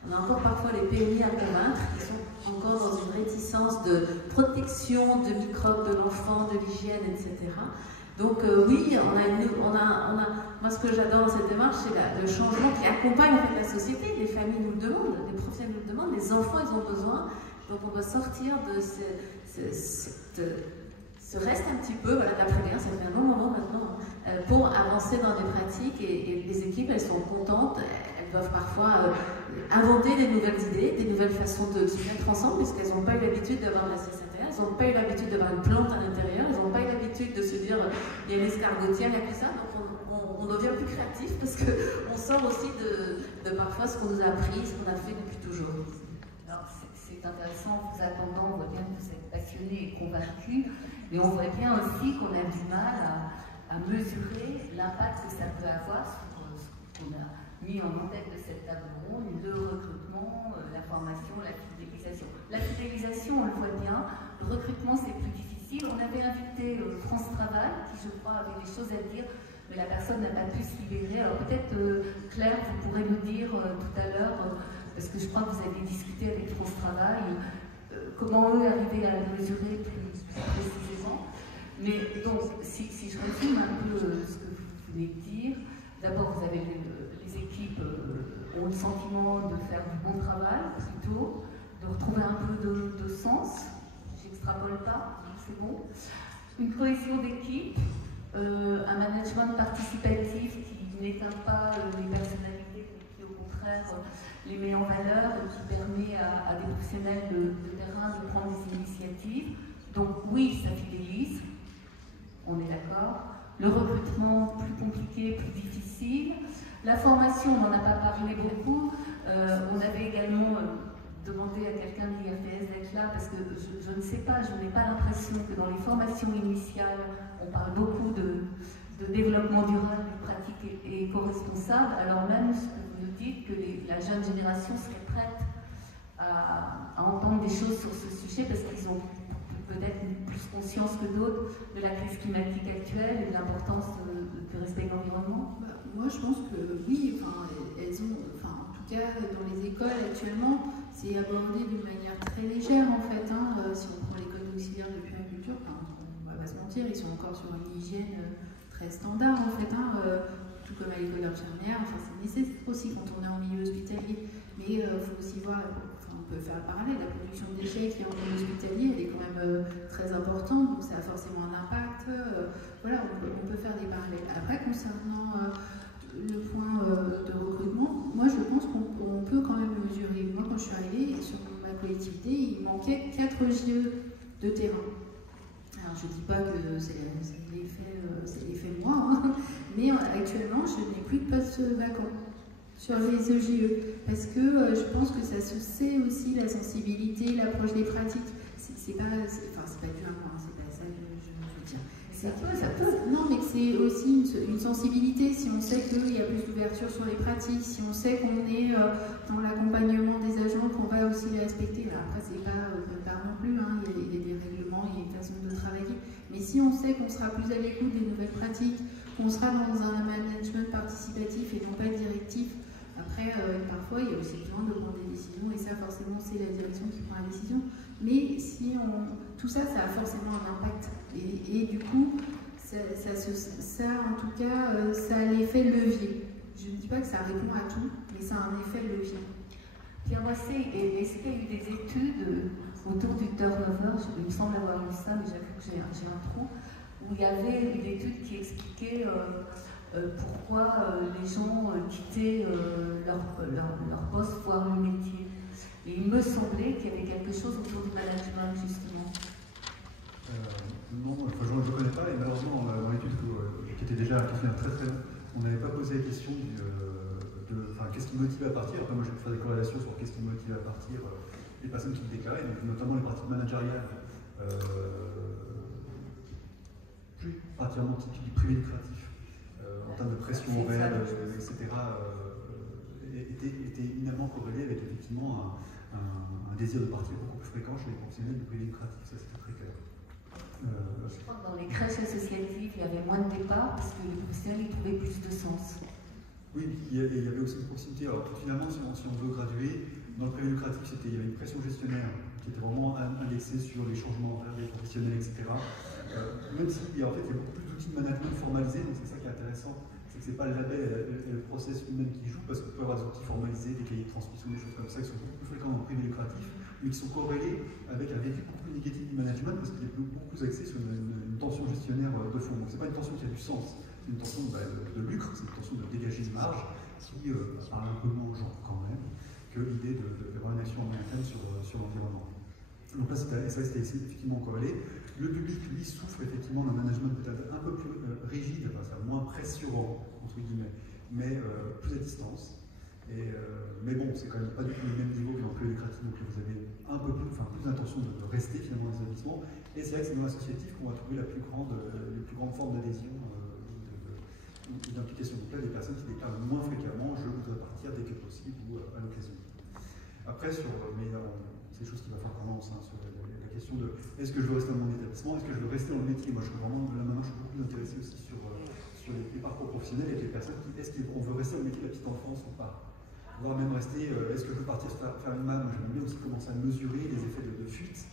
On a encore parfois les PMI à convaincre qui sont encore dans une réticence de protection de microbes de l'enfant, de l'hygiène, etc. Donc oui, moi ce que j'adore dans cette démarche, c'est le changement qui accompagne en fait la société. Les familles nous le demandent, les professionnels nous le demandent, les enfants ils ont besoin. Donc on doit sortir de ce reste un petit peu, voilà, d'après-guerre, ça fait un long moment maintenant, pour avancer dans des pratiques, et les équipes elles sont contentes, elles doivent parfois inventer des nouvelles idées, des nouvelles façons de se mettre ensemble, puisqu'elles n'ont pas eu l'habitude d'avoir de la sieste intérieure, elles n'ont pas eu l'habitude d'avoir une plante à l'intérieur, elles n'ont pas eu l'habitude de se dire il y a une escargotière, il y a tout ça, donc on devient plus créatif parce qu'on sort aussi de parfois ce qu'on nous a appris, ce qu'on a fait depuis toujours. Alors c'est intéressant, en vous attendant, on voit bien que vous êtes passionné et convaincu, mais on voit bien aussi qu'on a du mal à mesurer l'impact que ça peut avoir sur ce qu'on a mis en tête de cette table ronde, le recrutement, la formation, la fidélisation. La fidélisation, on le voit bien, le recrutement c'est plus difficile. On avait invité France Travail, qui je crois avait des choses à dire mais la personne n'a pas pu se libérer. Alors peut-être, Claire, vous pourrez nous dire tout à l'heure, parce que je crois que vous avez discuté avec France Travail, comment eux arrivaient à le mesurer plus précisément. Mais donc, si je résume un peu ce que vous venez de dire, d'abord vous avez les équipes ont le sentiment de faire du bon travail plutôt, de retrouver un peu de sens, j'extrapole pas, c'est bon. Une cohésion d'équipe, un management participatif qui n'éteint pas les personnalités, mais qui au contraire les met en valeur, qui permet à des professionnels de terrain de prendre des initiatives. Donc oui, ça fidélise, on est d'accord. Le recrutement plus compliqué, plus difficile. La formation, on n'en a pas parlé beaucoup. On avait également demandé à quelqu'un de l'IFTS d'être là parce que je ne sais pas, je n'ai pas l'impression que dans les formations initiales, on parle beaucoup de développement durable, de pratique éco-responsable, alors même ce que vous nous dites que la jeune génération serait prête à entendre des choses sur ce sujet parce qu'ils ont peut-être plus conscience que d'autres de la crise climatique actuelle et de l'importance du respect de l'environnement. Moi, je pense que oui, elles ont, en tout cas dans les écoles actuellement, c'est abordé d'une manière très légère en fait. Si on prend l'école d'auxiliaire de puériculture, on va pas se mentir, ils sont encore sur une hygiène très standard en fait, tout comme à l'école d'infirmière. C'est nécessaire aussi quand on est en milieu hospitalier, mais il faut aussi voir. On peut faire un parallèle, la production de déchets qui est en milieu hospitalier, elle est quand même très importante, donc ça a forcément un impact. Voilà, on peut faire des parallèles. Après, concernant le point de recrutement, moi je pense qu'on peut quand même le mesurer. Moi, quand je suis arrivée sur ma collectivité, il manquait 4 JE de terrain. Alors, je ne dis pas que c'est l'effet moi, mais actuellement, je n'ai plus de postes vacants sur les EGE, parce que je pense que ça se sait aussi, la sensibilité, l'approche des pratiques. C'est pas dû à moi, c'est pas ça que je veux dire. Ça peut. Non, mais c'est aussi une sensibilité. Si on sait qu'il y a plus d'ouverture sur les pratiques, si on sait qu'on est dans l'accompagnement des agents, qu'on va aussi les respecter. Alors après, c'est pas par non plus, il y a des règlements, il y a une façon de travailler. Mais si on sait qu'on sera plus à l'écoute des nouvelles pratiques, qu'on sera dans un management participatif et non pas directif, après, parfois, il y a aussi besoin de prendre des décisions, et ça, forcément, c'est la direction qui prend la décision. Mais si tout ça, ça a forcément un impact. Et du coup, ça, en tout cas, ça a l'effet levier. Je ne dis pas que ça répond à tout, mais ça a un effet levier. Pierre Boissé, est-ce qu'il y a eu des études autour du turnover? Il me semble avoir lu ça, mais j'avoue que j'ai un trou, où il y avait une étude qui expliquait pourquoi les gens quittaient leur poste, voire le métier. Et il me semblait qu'il y avait quelque chose autour du management, justement. Non, je ne connais pas, et malheureusement, dans l'étude qui était déjà très très long, on n'avait pas posé la question qu'est-ce qui motive à partir. Après, moi, j'ai pu faire des corrélations sur qu'est-ce qui motive à partir les personnes qui le déclaraient, donc, notamment les pratiques managériales, plus particulièrement typiques du privé lucratif, en termes de pression horaire, etc., était éminemment corrélé avec effectivement un désir de partir beaucoup plus fréquent chez les professionnels du privé lucratif. Ça, c'était très clair. Je crois que dans les crèches associatives, il y avait moins de départs parce que les professionnels y trouvaient plus de sens. Oui, il y avait aussi une proximité. Alors, finalement, si on veut graduer, dans le privé lucratif, il y avait une pression gestionnaire qui était vraiment indexée sur les changements horaires des professionnels, etc. Même si, en fait, il y a beaucoup plus d'outils de management formalisés, donc c'est ça qui est intéressant. C'est que ce n'est pas le label et le process lui-même qui joue, parce qu'on peut avoir des outils formalisés, des cahiers de transmission, des choses comme ça, qui sont beaucoup plus fréquents dans le privé lucratif, mais qui sont corrélés avec un vécu beaucoup plus négatif du management, parce qu'il est beaucoup plus axé sur une tension gestionnaire de fond. Donc, ce n'est pas une tension qui a du sens. C'est une tension de lucre, c'est une tension de dégager une marge qui parle un peu moins aux gens quand même que l'idée d'avoir une action en moyen terme sur l'environnement. Donc là, c'était effectivement corrélé. Le public, lui, souffre effectivement d'un management peut-être un peu plus rigide, moins pressurant, entre guillemets, mais plus à distance. Mais bon, c'est quand même pas du tout le même niveau que dans le privé lucratif, donc vous avez un peu plus d'intention de rester finalement dans les établissements. Et c'est vrai que c'est dans l'associatif qu'on va trouver les plus grandes formes d'adhésion et d'implication. Donc là, des personnes qui déclarent moins fréquemment, je voudrais partir dès que possible ou à l'occasion. Après, c'est des choses qui va faire vraiment sur la question de est-ce que je veux rester dans mon établissement, est-ce que je veux rester dans le métier. Moi, je suis vraiment, là maintenant, je suis beaucoup plus intéressé aussi sur sur les parcours professionnels avec les personnes est-ce qu'on veut rester au métier de la petite enfance ou pas. Voire même rester, est-ce que je veux partir faire une MAM? J'aime bien aussi commencer à mesurer les effets de fuite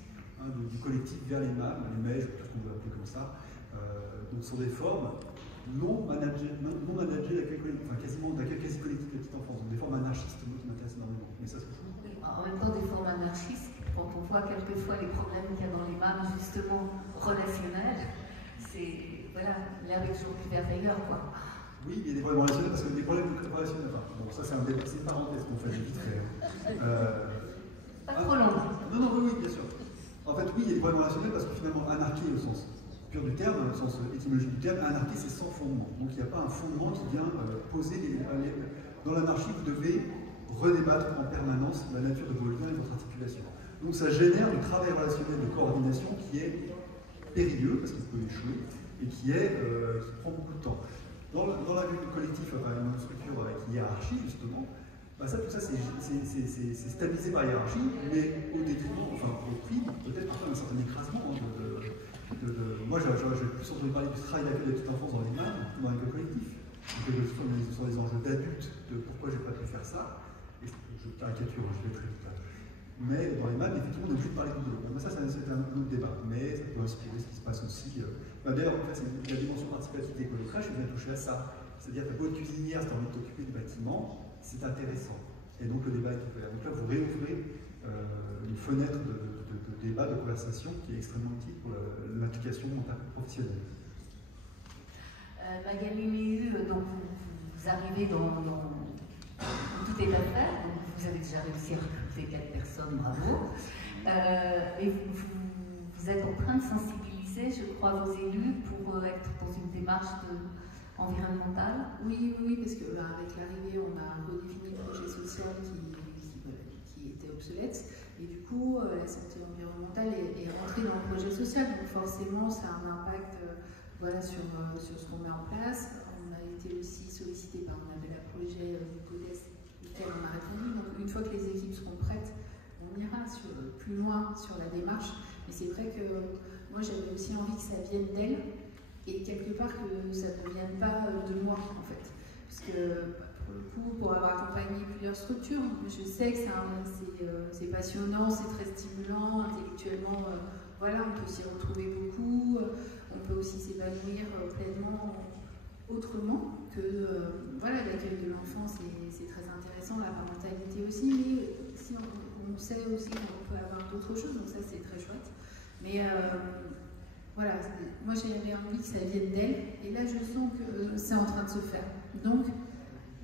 du collectif vers les MAM, les MEJ, tout ce qu'on veut appeler comme ça. Donc ce sont des formes non managées d'accueil collectif, enfin quasiment d'accueil quasi collectif de la petite enfance, donc des formes anarchistes qui m'intéressent énormément. Mais ça, en même temps, des formes anarchistes, quand on voit quelquefois les problèmes qu'il y a dans les MAM, justement relationnels, c'est, voilà, l'air est toujours plus vers d'ailleurs, quoi. Oui, il y a des problèmes relationnels parce que des problèmes relationnels. Enfin, bon, ça, c'est une parenthèse qu'on fait vite fait. Pas trop long. Non, oui, bien sûr. En fait, oui, il y a des problèmes relationnels parce que finalement, anarchie, au sens pur du terme, au sens étymologique du terme, anarchie, c'est sans fondement. Donc, il n'y a pas un fondement qui vient poser dans l'anarchie, vous devez redébattre en permanence la nature de vos liens et de votre articulation. Donc, ça génère du travail relationnel de coordination qui est périlleux parce qu'il peut échouer et qui prend beaucoup de temps. Dans la vie collectif, enfin, une structure qui est hiérarchie, justement, bah ça, tout ça, c'est stabilisé par hiérarchie, mais au détriment, enfin, au prix, peut-être d'un certain écrasement. Moi, j'ai plus entendu parler du travail d'accueil de la petite enfance dans les MAM que dans l'école collectif. Donc, ce sont des enjeux d'adultes de pourquoi j'ai pas pu faire ça. Et je caricature, je vais très vite là. Mais dans les MAM, effectivement, on est obligé de parler de tout. Mais ça, c'est un autre débat. Mais ça peut inspirer ce qui se passe aussi. D'ailleurs, en fait, c'est la dimension participative des écoles de crèche qui vient toucher à ça. C'est-à-dire que ta bonne cuisinière, si tu as envie de t'occuper du bâtiment, c'est intéressant. Et donc le débat est ouvert. Donc là, vous réouvrez une fenêtre de débat, de conversation qui est extrêmement utile pour l'implication professionnelle. Magali Méhu, donc vous arrivez dans tout est à faire, donc vous avez déjà réussi à recruter 4 personnes, bravo. Et vous êtes en train de sensibiliser, je crois, vos élus pour être dans une démarche environnementale. Oui, parce que avec l'arrivée, on a redéfini le projet social qui était obsolète. Et du coup, la santé environnementale est rentrée dans le projet social. Donc forcément, ça a un impact sur ce qu'on met en place. On a été aussi sollicité par un appel à projet du CODES, auquel on a répondu. Donc une fois que les équipes seront prêtes, on ira plus loin sur la démarche. Mais c'est vrai que moi, j'avais aussi envie que ça vienne d'elle. Et quelque part que ça ne vienne pas de moi, en fait. Parce que, pour le coup, pour avoir accompagné plusieurs structures, je sais que c'est passionnant, c'est très stimulant, intellectuellement, voilà, on peut s'y retrouver beaucoup, on peut aussi s'épanouir pleinement autrement que, voilà, l'accueil de l'enfant, c'est très intéressant, la parentalité aussi, mais si on sait aussi qu'on peut avoir d'autres choses, donc ça, c'est très chouette. Mais voilà, moi j'avais envie que ça vienne d'elle, et là je sens que c'est en train de se faire. Donc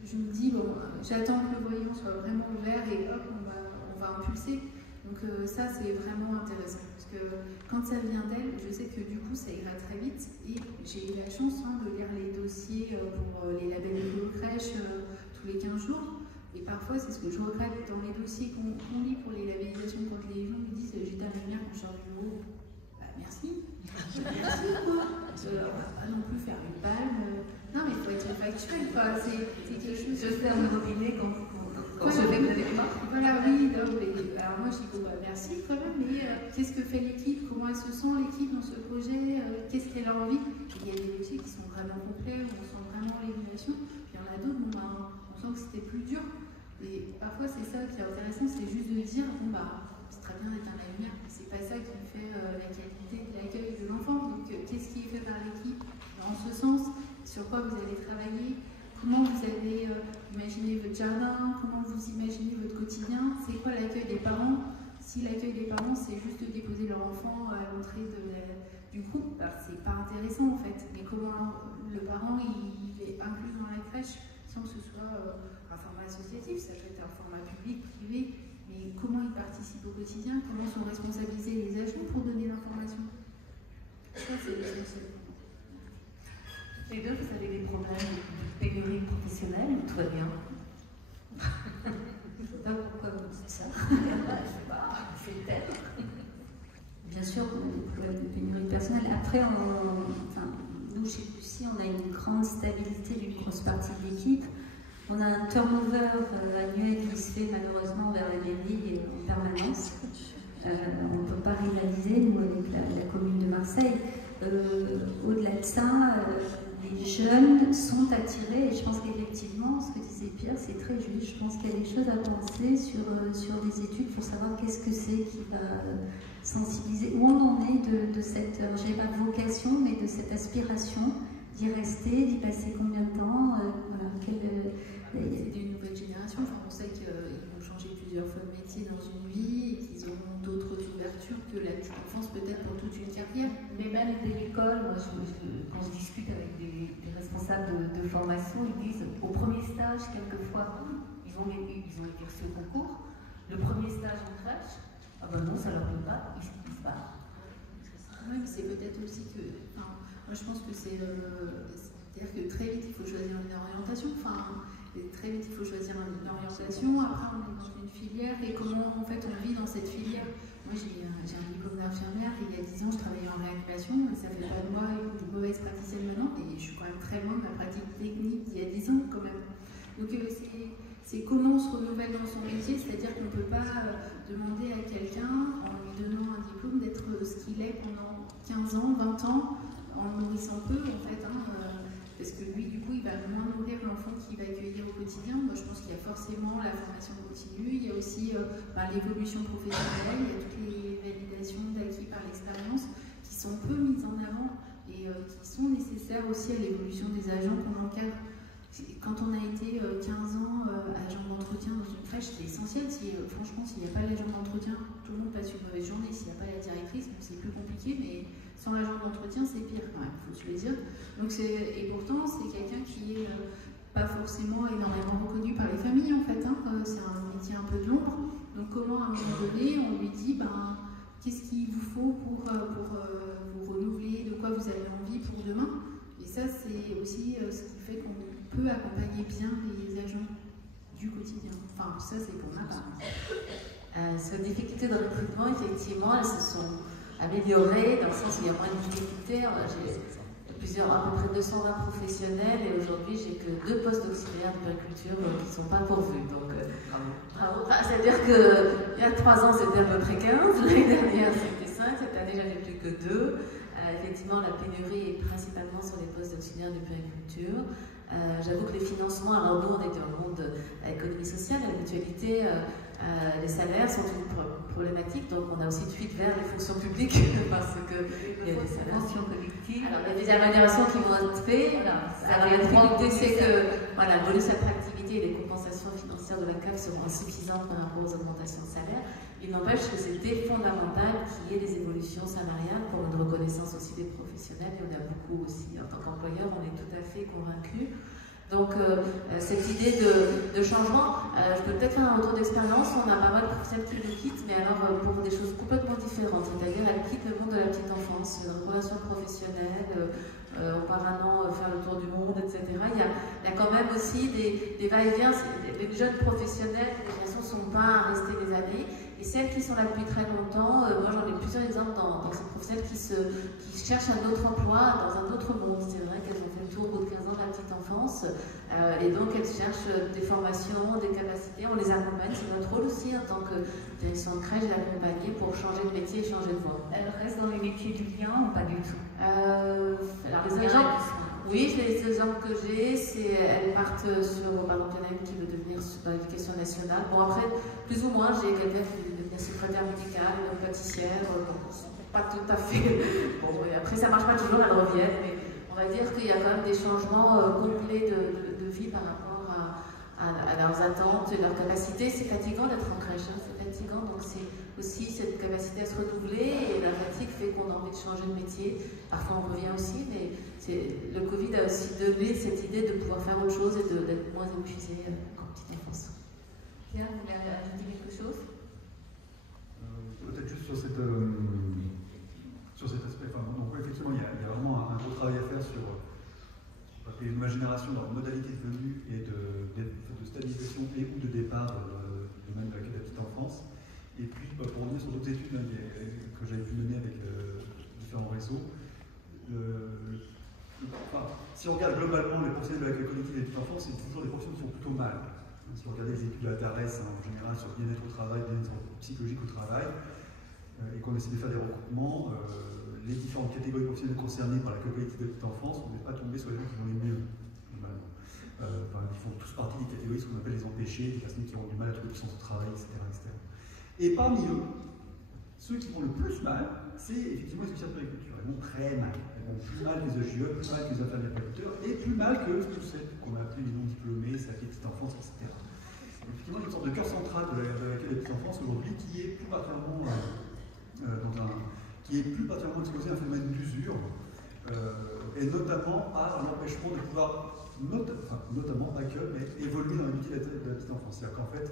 je me dis, bon, j'attends que le voyant soit vraiment ouvert et hop, on va impulser. Donc ça c'est vraiment intéressant, parce que quand ça vient d'elle, je sais que du coup ça ira très vite, et j'ai eu la chance de lire les dossiers pour les labels de crèche tous les 15 jours. Et parfois, c'est ce que je regrette dans les dossiers qu'on lit pour les labellisations, quand les gens me disent j'étais à la lumière quand je sors du bureau. Bah merci. Merci quoi. Pas non plus faire une palme. Non mais il faut être factuel quoi. C'est quelque chose. Je ferme le robinet quand je vais me lever. Voilà, oui. Non, mais, alors moi je dis merci quand même, mais qu'est-ce que fait l'équipe? Comment elle se sent l'équipe dans ce projet? Qu'est-ce qu'elle a envie? Il y a des dossiers qui sont vraiment complets, où on sent vraiment l'évaluation. Puis il y en a d'autres, on sent que c'était plus dur. Et parfois, c'est ça qui est intéressant, c'est juste de dire, bon c'est très bien d'être un lumière, mais c'est pas ça qui fait la qualité de l'accueil de l'enfant. Donc, qu'est-ce qui est fait par l'équipe dans ce sens? Sur quoi vous allez travailler? Comment vous allez imaginer votre jardin? Comment vous imaginez votre quotidien? C'est quoi l'accueil des parents? Si l'accueil des parents, c'est juste déposer leur enfant à l'entrée du groupe, c'est pas intéressant en fait. Mais comment le parent il est inclus dans la crèche sans que ce soit un format associatif, ça peut être un format public, privé, mais comment ils participent au quotidien, comment sont responsabilisés les agents pour donner l'information. Ça, c'est l'essentiel. Les deux, vous avez des problèmes de pénurie professionnelle ou tout va bien? Je ne sais pas pourquoi vous dites ça. Je ne sais pas, c'est peut-être. Bien sûr, on a des problèmes de pénurie personnelle. Après, nous, chez Lucie, on a une grande stabilité d'une grosse partie de l'équipe. On a un turnover annuel qui se fait malheureusement vers la mairie en permanence. On ne peut pas rivaliser, nous, avec la commune de Marseille. au-delà de ça, les jeunes sont attirés, et je pense qu'effectivement, ce que disait Pierre, c'est très juste. Je pense qu'il y a des choses à penser sur des études pour savoir qu'est-ce que c'est qui va sensibiliser, où on en est de cette, je n'ai pas de vocation, mais de cette aspiration d'y rester, d'y passer combien de temps, voilà, c'est une nouvelle génération. Enfin, on sait qu'ils vont changer plusieurs fois de métier dans une vie et qu'ils auront d'autres ouvertures que la petite enfance, peut-être pour toute une carrière. Mais même dès l'école, moi, quand je discute avec des responsables de formation, ils disent au premier stage, quelquefois, ils ont été reçus au concours. Le premier stage en crèche, ah ben non, ça leur plaît pas, ils se barrent. Oui, mais c'est peut-être aussi que. Enfin, moi, je pense que c'est-à-dire que très vite, il faut choisir une orientation. Enfin, très vite, il faut choisir une orientation. Après, on est dans une filière et comment, en fait, on vit dans cette filière. Moi, j'ai un diplôme d'infirmière et il y a 10 ans, je travaillais en réanimation. Mais ça fait pas de moi une mauvaise praticienne maintenant. Et je suis quand même très loin de ma pratique technique d'il y a 10 ans, quand même. Donc, c'est comment on se renouvelle dans son métier, c'est-à-dire qu'on ne peut pas demander à quelqu'un, en lui donnant un diplôme, d'être ce qu'il est pendant 15 ans, 20 ans, en le nourrissant peu, en fait, parce que lui, du coup, il va moins nourrir l'enfant qu'il va accueillir au quotidien. Moi, je pense qu'il y a forcément la formation continue, il y a aussi l'évolution professionnelle, il y a toutes les validations d'acquis par l'expérience qui sont peu mises en avant et qui sont nécessaires aussi à l'évolution des agents qu'on encadre. Quand on a été 15 ans agent d'entretien dans une crèche, c'est essentiel. Franchement, s'il n'y a pas l'agent d'entretien, tout le monde passe une mauvaise journée. S'il n'y a pas la directrice, bon, c'est plus compliqué, mais sans l'agent d'entretien, c'est pire quand même, il faut se le dire. Donc et pourtant, c'est quelqu'un qui est pas forcément énormément reconnu par les familles, en fait. C'est un métier un peu de l'ombre. Donc comment, à un moment donné, on lui dit, qu'est-ce qu'il vous faut pour vous renouveler, de quoi vous avez envie pour demain? Et ça, c'est aussi ce qui fait qu'on peut accompagner bien les agents du quotidien. Enfin, ça, c'est pour ma part. Ces difficultés de recrutement, effectivement, elles se sont améliorées dans le sens où il y a moins de difficultés. J'ai à peu près 220 professionnels et aujourd'hui, j'ai que 2 postes d'auxiliaire de périculture qui ne sont pas pourvus. Donc, bravo. C'est-à-dire qu'il y a 3 ans, c'était à peu près 15. L'année dernière, c'était 5. Cette année, j'en ai plus que 2. Effectivement, la pénurie est principalement sur les postes d'auxiliaire de périculture. J'avoue que les financements, alors nous, on est dans le monde de l'économie sociale, la mutualité, les salaires sont une problématique, donc on a aussi de fuite vers les fonctions publiques parce qu'il y a des salaires. Alors, il y a des améliorations qui vont être faites. Alors, la difficulté, c'est que le bonus attractivité et les compensations financières de la CAF seront insuffisantes par rapport aux augmentations de salaire. Il n'empêche que c'était fondamental qu'il y ait des évolutions salariales pour une reconnaissance aussi des professionnels. Et on a beaucoup aussi, en tant qu'employeur, on est tout à fait convaincus. Donc, cette idée de changement, je peux peut-être faire un retour d'expérience. On a pas mal de professionnels qui nous quittent, mais alors pour des choses complètement différentes. C'est-à-dire, elles quittent le monde de la petite enfance, une relation professionnelle, on part un an faire le tour du monde, etc. Il y a quand même aussi des va-et-vient. Les jeunes professionnels, les générations ne sont pas restées des années. Et celles qui sont là depuis très longtemps, moi j'en ai plusieurs exemples dans ces professionnels qui cherchent un autre emploi dans un autre monde. C'est vrai qu'elles ont fait le tour au bout de 15 ans de la petite enfance et donc elles cherchent des formations, des capacités. On les accompagne, c'est notre rôle aussi en tant que direction de crèche d'accompagner pour changer de métier et changer de voie. Elles restent dans les métiers du lien ou pas du tout? Alors les exemples, oui, les exemples que j'ai, c'est elles partent sur, par exemple, il y en a une qui veut devenir dans l'éducation nationale. Bon après, plus ou moins, j'ai quelqu'un qui veut devenir secrétaire médicale, une pâtissière, pas tout à fait. Bon, et après ça marche pas toujours, elles reviennent, mais on va dire qu'il y a quand même des changements complets de vie par rapport à leurs attentes et leurs capacités. C'est fatigant d'être en crèche, c'est fatigant, donc c'est aussi cette capacité à se renouveler et la fatigue fait qu'on a envie de changer de métier. Parfois on revient aussi, mais le Covid a aussi donné cette idée de pouvoir faire autre chose et d'être moins épuisé qu'en petite enfance. Pierre, vous voulez ajouter quelque chose? Peut-être juste sur cet aspect. Donc effectivement, il y a vraiment un gros travail à faire sur les nouvelles générations, leur modalité de venue et de stabilisation et ou de départ de même avec la petite enfance. Et puis, pour revenir sur d'autres études que j'avais pu mener avec différents réseaux, si on regarde globalement les professionnels de l'accueil collectif de la petite enfance, c'est toujours des professions qui sont plutôt mal. Si vous regardez les études de la TARES en général sur le bien-être au travail, le bien-être psychologique au travail, et qu'on essaie de faire des recoupements, les différentes catégories professionnelles concernées par la qualité de la petite enfance, on n'est pas tombé sur les gens qui vont les mieux, globalement. Ils font tous partie des catégories, ce qu'on appelle les empêchés, des personnes qui ont du mal à trouver du sens au travail, etc., etc. Et parmi eux, ceux qui vont le plus mal, c'est effectivement les associations d'agriculture. Elles vont très mal. Elles vont plus mal que les OGE, plus mal que les infirmiers agriculteurs, et plus mal que tous ceux qu'on a appelés les non-diplômés, ça fait petite enfance, etc. Effectivement, il y a une sorte de cœur central de la petite enfance aujourd'hui qui est plus particulièrement exposé à un phénomène d'usure, et notamment à l'empêchement de pouvoir, notamment pas que, mais évoluer dans la métier de la petite enfance. C'est-à-dire qu'en fait,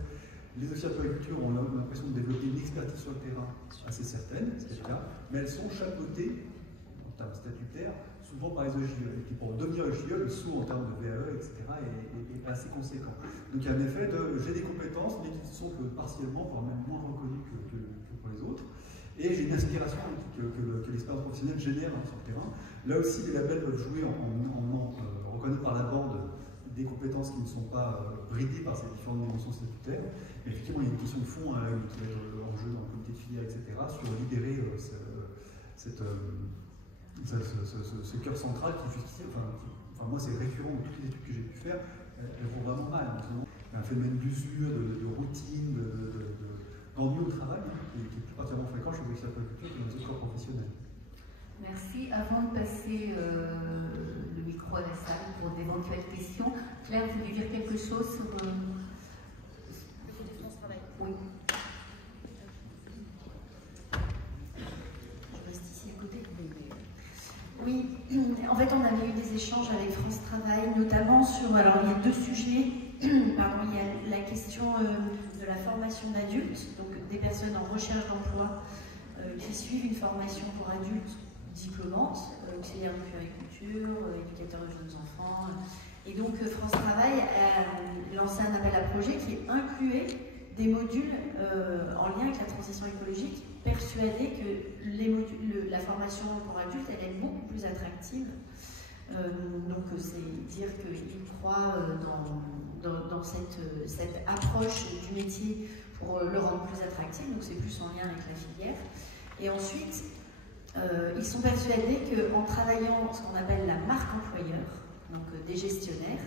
les officiers d'agriculture ont l'impression de développer une expertise sur le terrain assez certaine, c'est le cas, mais elles sont chapeautées, en termes statutaires, souvent par les OGE. Et puis pour devenir OGE, le saut en termes de VAE, etc., est assez conséquent. Donc il y a un effet de j'ai des compétences, mais qui ne sont que partiellement, voire même moins reconnues que pour les autres. Et j'ai une aspiration que l'expérience professionnelle génère sur le terrain. Là aussi, les labels peuvent jouer en reconnaître par la bande des compétences qui ne sont pas bridées par ces différentes dimensions statutaires. Mais effectivement, il y a une question de fond qui va être en jeu dans le comité de filière, etc., sur libérer ce cœur central qui justifie, moi c'est récurrent dans toutes les études que j'ai pu faire, elles vont vraiment mal. Il y a un phénomène d'usure, de routine, d'ennui au travail, qui est plus particulièrement fréquent chez les agriculteurs que dans les autres corps professionnels. Merci. Avant de passer le micro à la salle pour d'éventuelles questions, Claire, vous voulez dire quelque chose sur... Oui. Je reste ici à côté. Oui, en fait, on avait eu des échanges avec France Travail, notamment sur... Alors, il y a deux sujets. Pardon, il y a la question de la formation d'adultes, donc des personnes en recherche d'emploi qui suivent une formation pour adultes diplômante, auxiliaire de puériculture, éducateur de jeunes enfants. Et donc, France Travail a lancé un appel à projet qui incluait des modules en lien avec la transition écologique, persuadés que la formation pour adultes, elle est beaucoup plus attractive. Donc, c'est dire qu'ils croient dans cette approche du métier pour le rendre plus attractif, donc c'est plus en lien avec la filière. Et ensuite, ils sont persuadés qu'en travaillant ce qu'on appelle la marque employeur, donc des gestionnaires,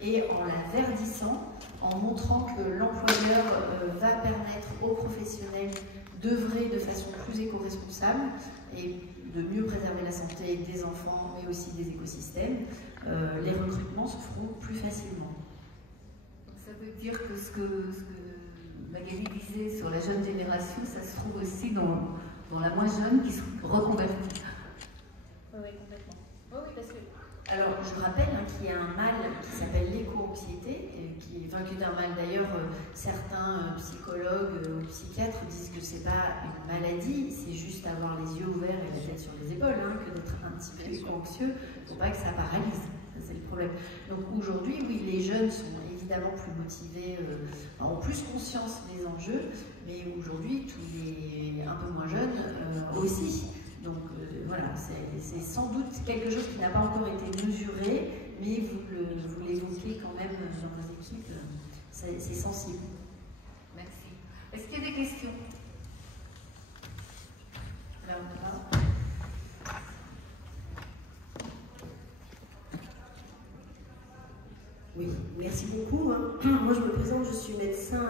et en la verdissant, en montrant que l'employeur va permettre aux professionnels d'œuvrer de façon plus éco-responsable et de mieux préserver la santé des enfants, mais aussi des écosystèmes, les recrutements se feront plus facilement. Ça veut dire que ce que Magali disait sur la jeune génération, ça se trouve aussi dans la moins jeune qui se reconvertit. Oui, complètement. Oui, parce que... Alors, je rappelle qu'il y a un mal qui s'appelle l'éco-anxiété, qui est vaincu d'un mal. D'ailleurs, certains psychologues ou psychiatres disent que c'est pas une maladie, c'est juste avoir les yeux ouverts et la tête sur les épaules, que d'être un petit peu éco-anxieux. Il ne faut pas que ça paralyse, ça c'est le problème. Donc aujourd'hui, oui, les jeunes sont évidemment plus motivés, ont plus conscience des enjeux, mais aujourd'hui, tous les un peu moins jeunes aussi. Donc voilà, c'est sans doute quelque chose qui n'a pas encore été mesuré, mais vous l'évoquez quand même dans vos équipes, c'est sensible. Merci. Est-ce qu'il y a des questions? Oui, merci beaucoup. Moi, je me présente, je suis médecin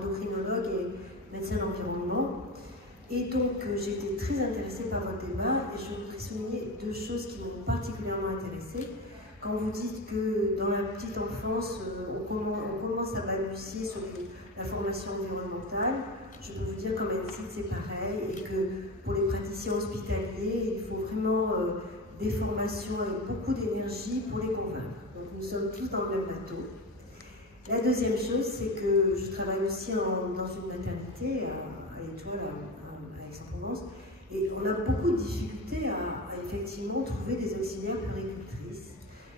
endocrinologue et médecin de l'environnement. Et donc, j'ai été très intéressée par votre débat et je voudrais souligner deux choses qui m'ont particulièrement intéressée. Quand vous dites que dans la petite enfance, on commence à balbutier sur la formation environnementale, je peux vous dire qu'en médecine, c'est pareil et que pour les praticiens hospitaliers, il faut vraiment des formations avec beaucoup d'énergie pour les convaincre. Donc, nous sommes tous dans le même bateau. La deuxième chose, c'est que je travaille aussi dans une maternité à l'Étoile, à Aix-en-Provence, et on a beaucoup de difficultés à effectivement trouver des auxiliaires puéricultrices.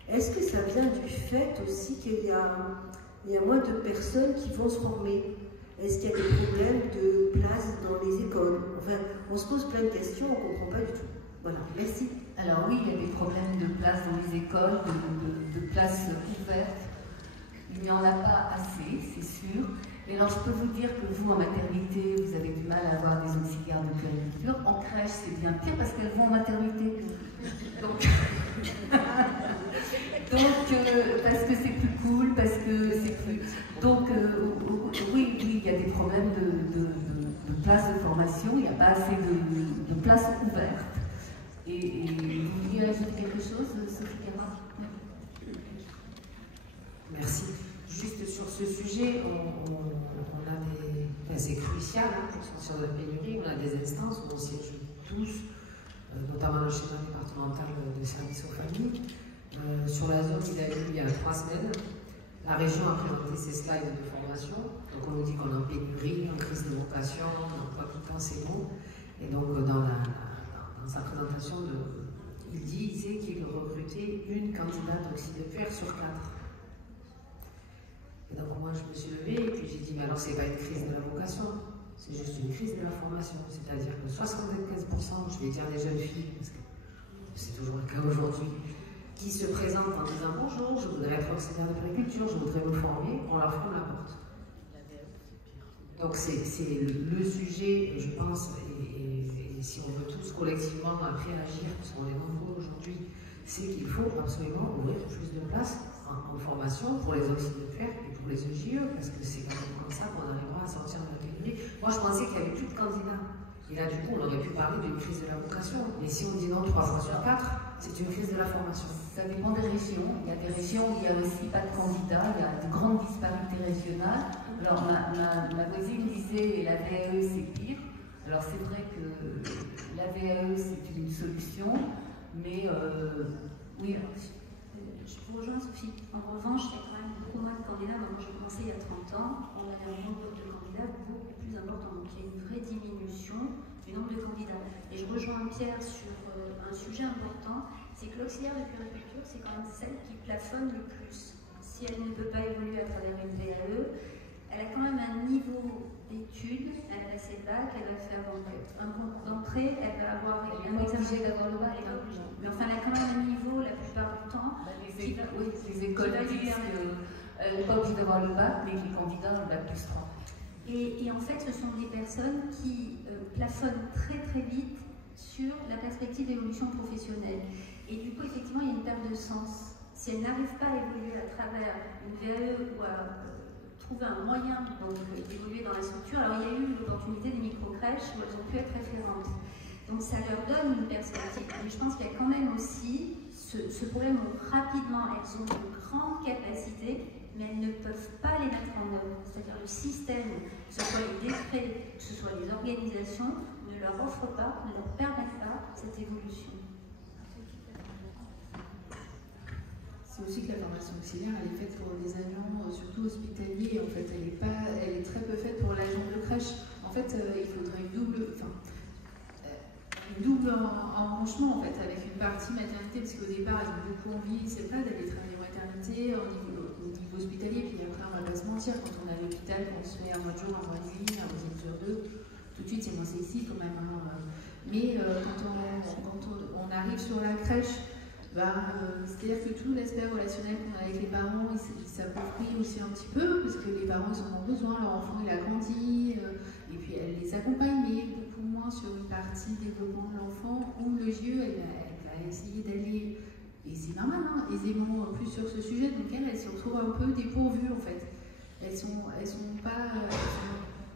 Est-ce que ça vient du fait aussi qu'il y a moins de personnes qui vont se former? Est-ce qu'il y a des problèmes de place dans les écoles? Enfin, on se pose plein de questions, on ne comprend pas du tout. Voilà, merci. Alors oui, il y a des problèmes de place dans les écoles, de places ouvertes. Il n'y en a pas assez, c'est sûr. Mais alors, je peux vous dire que vous, en maternité, vous avez du mal à avoir des auxiliaires de puériculture. En crèche, c'est bien pire parce qu'elles vont en maternité. Donc, parce que c'est plus cool, parce que c'est plus... Donc, oui, il y a des problèmes de places de formation, il n'y a pas assez de places ouvertes. Et vous vouliez ajouter quelque chose, Sophie Guérin? Merci. Juste sur ce sujet, on a des... Enfin, c'est crucial pour sortir de la pénurie. On a des instances où on siège tous, notamment le schéma départemental de services aux familles. Sur la zone qu'il a eu il y a 3 semaines, la région a présenté ses slides de formation. Donc on nous dit qu'on est en pénurie, en crise de vocation, on emploie tout le temps ces mots. Et donc dans sa présentation, il disait qu'il recrutait une candidate auxiliaire sur 4. Et donc moi je me suis levée et puis j'ai dit mais alors c'est pas une crise de la vocation, c'est juste une crise de la formation. C'est-à-dire que 75%, je vais dire des jeunes filles, parce que c'est toujours le cas aujourd'hui, qui se présentent en disant bonjour, je voudrais être auxiliaire de puériculture, je voudrais me former, on leur ferme la porte. Donc c'est le sujet, je pense, et si on veut tous collectivement réagir, parce qu'on est nombreux aujourd'hui, c'est qu'il faut absolument ouvrir plus de places en formation pour les auxiliaires et pour les EJE, parce que c'est quand même comme ça qu'on arrivera à sortir de la pénurie. Moi je pensais qu'il n'y avait plus de candidats. Et là, du coup, on aurait pu parler d'une crise de la vocation. Mais si on dit non 3 fois sur 4, c'est une crise de la formation. Ça dépend des régions. Il y a des régions où il n'y a aussi pas de candidats, il y a de grandes disparités régionales. Alors, ma voisine disait, la VAE, c'est pire. Alors, c'est vrai que la VAE, c'est une solution, mais oui. Je vous rejoins, Sophie. En revanche, il y a quand même beaucoup moins de candidats. Moi, j'ai commencé il y a 30 ans, on avait un nombre de candidats beaucoup plus important. Donc, il y a une vraie diminution du nombre de candidats. Et je rejoins Pierre sur un sujet important, c'est que l'auxiliaire de puériculture, c'est quand même celle qui plafonne le plus. Si elle ne peut pas évoluer à travers une VAE, elle a quand même un niveau d'études, elle a ses bacs, elle va faire un concours d'entrée, elle va avoir un examen d'avoir le bac, mais enfin elle a quand même un niveau la plupart du temps. Les écoles disent qu'elle n'est pas obligée d'avoir le bac, mais les candidats ont le bac plus 3. Et en fait, ce sont des personnes qui plafonnent très très vite sur la perspective d'évolution professionnelle. Et du coup, effectivement, il y a une perte de sens. Si elles n'arrivent pas à évoluer à travers une VAE ou à trouver un moyen d'évoluer dans la structure, alors il y a eu l'opportunité des micro-crèches où elles ont pu être référentes. Donc ça leur donne une perspective. Mais je pense qu'il y a quand même aussi ce problème où rapidement elles ont de grandes capacités, mais elles ne peuvent pas les mettre en œuvre. C'est-à-dire le système, que ce soit les décrets, que ce soit les organisations, ne leur offrent pas, ne leur permettent pas cette évolution. C'est aussi que la formation auxiliaire, elle est faite pour des agents, surtout hospitaliers. En fait, elle est très peu faite pour l'agent de crèche. En fait, il faudrait une double embranchement en fait, avec une partie maternité, parce qu'au départ, ils ont beaucoup envie, c'est vrai, d'aller travailler en maternité, au niveau hospitalier, puis après, on va pas se mentir, quand on est à l'hôpital, qu'on se fait un mois de jour, un mois de nuit, un mois sur 2, tout de suite, c'est moins sexy quand même. Hein. Mais quand on arrive sur la crèche, c'est-à-dire que tout l'aspect relationnel qu'on a avec les parents, il s'appauvrit aussi un petit peu, parce que les parents ils en ont besoin, leur enfant il a grandi, et puis elle les accompagne, mais beaucoup moins sur une partie développement de l'enfant, où le JE, elle va essayer d'aller, et c'est normal, hein, aisément plus sur ce sujet, donc elles se retrouvent un peu dépourvues en fait. Elles sont pas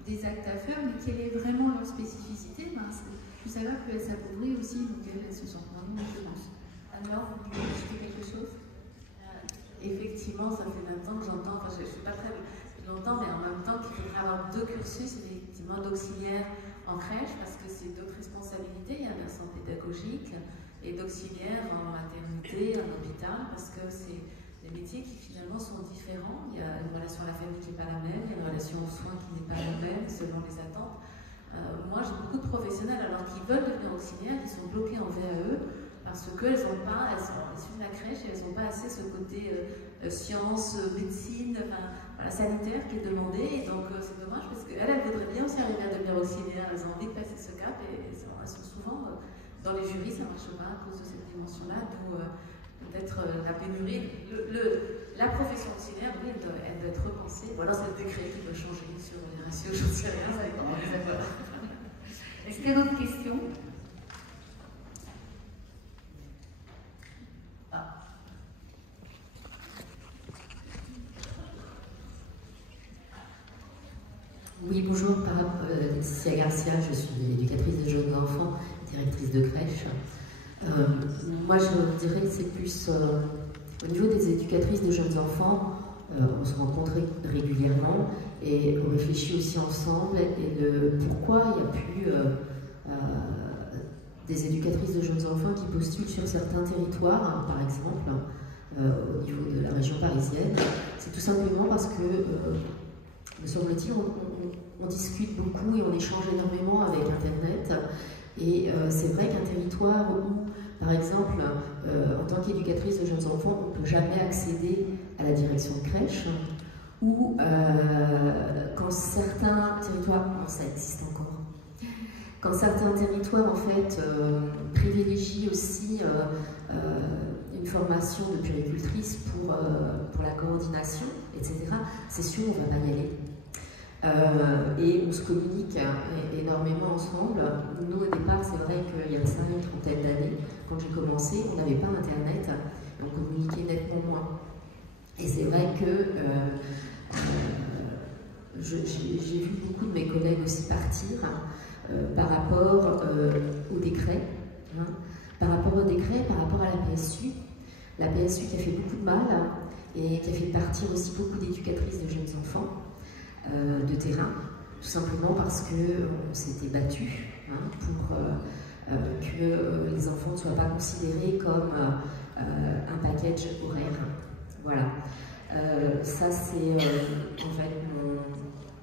des actes à faire, mais quelle est vraiment leur spécificité, il faut savoir qu'elles s'appauvrit aussi, donc elles se sentent vraiment en violence. Alors, vous voulez ajouter quelque chose? Effectivement, ça fait 20 ans que j'entends, enfin je ne suis pas très longtemps, mais en même temps qu'il faudrait avoir 2 cursus, effectivement, d'auxiliaire en crèche, parce que c'est d'autres responsabilités, il y a un versant pédagogique, et d'auxiliaire en maternité, en hôpital, parce que c'est des métiers qui finalement sont différents. Il y a une relation à la famille qui n'est pas la même, il y a une relation aux soins qui n'est pas la même, selon les attentes. Moi, j'ai beaucoup de professionnels, alors qu'ils veulent devenir auxiliaires, qui sont bloqués en VAE, parce qu'elles sont issues de la crèche et elles n'ont pas assez ce côté sciences, médecine, sanitaire qui est demandé. Et donc c'est dommage parce qu'elles voudraient bien aussi arriver à devenir auxiliaires, elles ont envie de passer ce cap et elles sont souvent dans les jurys, ça ne marche pas à cause de cette dimension-là, d'où peut-être la pénurie. La profession auxiliaire, oui, elle doit être repenser. Voilà, c'est le décret qui peut changer sur les ratios, j'en sais rien. Est-ce qu'il y a d'autres questions? Oui, bonjour, Laetitia Garcia, je suis éducatrice de jeunes enfants, directrice de crèche. Moi, je dirais que c'est plus au niveau des éducatrices de jeunes enfants, on se rencontre régulièrement et on réfléchit aussi ensemble et le pourquoi il n'y a plus des éducatrices de jeunes enfants qui postulent sur certains territoires, hein, par exemple, au niveau de la région parisienne. C'est tout simplement parce que, me semble-t-il, on discute beaucoup et on échange énormément avec Internet. Et c'est vrai qu'un territoire où, par exemple, en tant qu'éducatrice de jeunes enfants, on ne peut jamais accéder à la direction de crèche, ou quand certains territoires, ça existe encore, quand certains territoires en fait privilégient aussi une formation de puéricultrice pour la coordination, etc., c'est sûr on ne va pas y aller. Et on se communique énormément ensemble. Nous au départ c'est vrai qu'il y a de ça une trentaine d'années, quand j'ai commencé, on n'avait pas internet, et on communiquait nettement moins. Et c'est vrai que j'ai vu beaucoup de mes collègues aussi partir par rapport au décret, hein, par rapport à la PSU. La PSU qui a fait beaucoup de mal et qui a fait partir aussi beaucoup d'éducatrices de jeunes enfants de terrain, tout simplement parce qu'on s'était battu hein, pour que les enfants ne soient pas considérés comme un package horaire. Voilà. Ça c'est en fait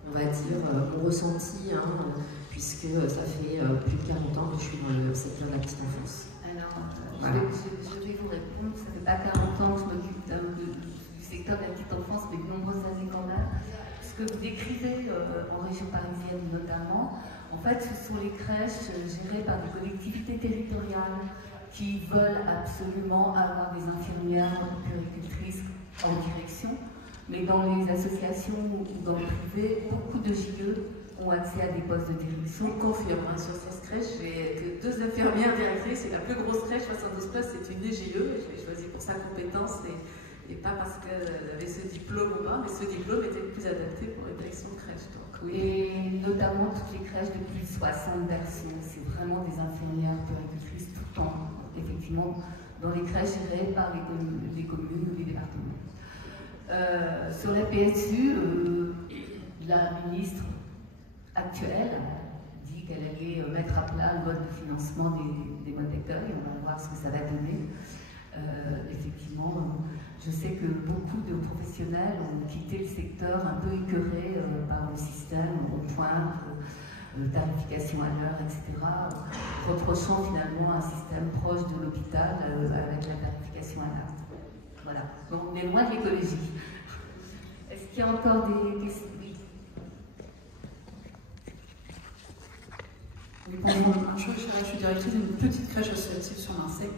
on va dire mon ressenti, hein, puisque ça fait plus de 40 ans que je suis dans le secteur de la petite enfance. Alors, voilà. je vais vous répondre, ça ne fait pas 40 ans que je m'occupe du secteur de la petite enfance, mais de nombreuses années quand même. Ce que vous décrivez en région parisienne notamment, en fait, ce sont les crèches gérées par des collectivités territoriales qui veulent absolument avoir des infirmières puéricultrices en direction, mais dans les associations ou dans le privé, beaucoup de JE ont accès à des postes de direction. Je confirme, hein, sur cette crèche, j'ai 2 infirmières directrices, c'est la plus grosse crèche, 72 places, c'est une DGE, et je l'ai choisie pour sa compétence et pas parce qu'elle avait ce diplôme ou pas, mais ce diplôme était le plus adapté pour une direction de crèche. Donc, oui. Et notamment toutes les crèches de plus de 60 personnes, c'est vraiment des infirmières puéricultrices tout le temps, effectivement, dans les crèches gérées par les communes ou les départements. Sur la PSU, la ministre actuelle dit qu'elle allait mettre à plat le mode de financement des modes d'accueil. On va voir ce que ça va donner. Effectivement, je sais que beaucoup de professionnels ont quitté le secteur un peu écœurés par le système au point, tarification à l'heure, etc., reprochant finalement un système proche de l'hôpital avec la tarification à l'heure. Voilà, donc on est loin de l'écologie. Est-ce qu'il y a encore des questions? Oui, bonjour, je suis directrice d'une petite crèche associative sur Marseille,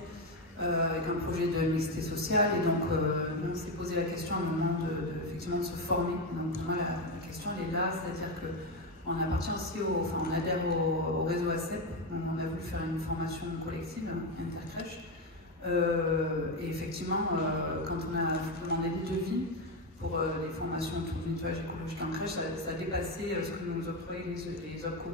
avec un projet de mixité sociale, et donc on s'est posé la question à un moment effectivement de se former. Donc moi la question elle est là, c'est-à-dire qu'on appartient aussi on adhère au réseau ACEP, donc on a voulu faire une formation collective, intercrèche, et effectivement quand on a demandé des devis pour les formations autour du nettoyage écologique en crèche, ça a dépassé ce que nous octroyaient les OPCO.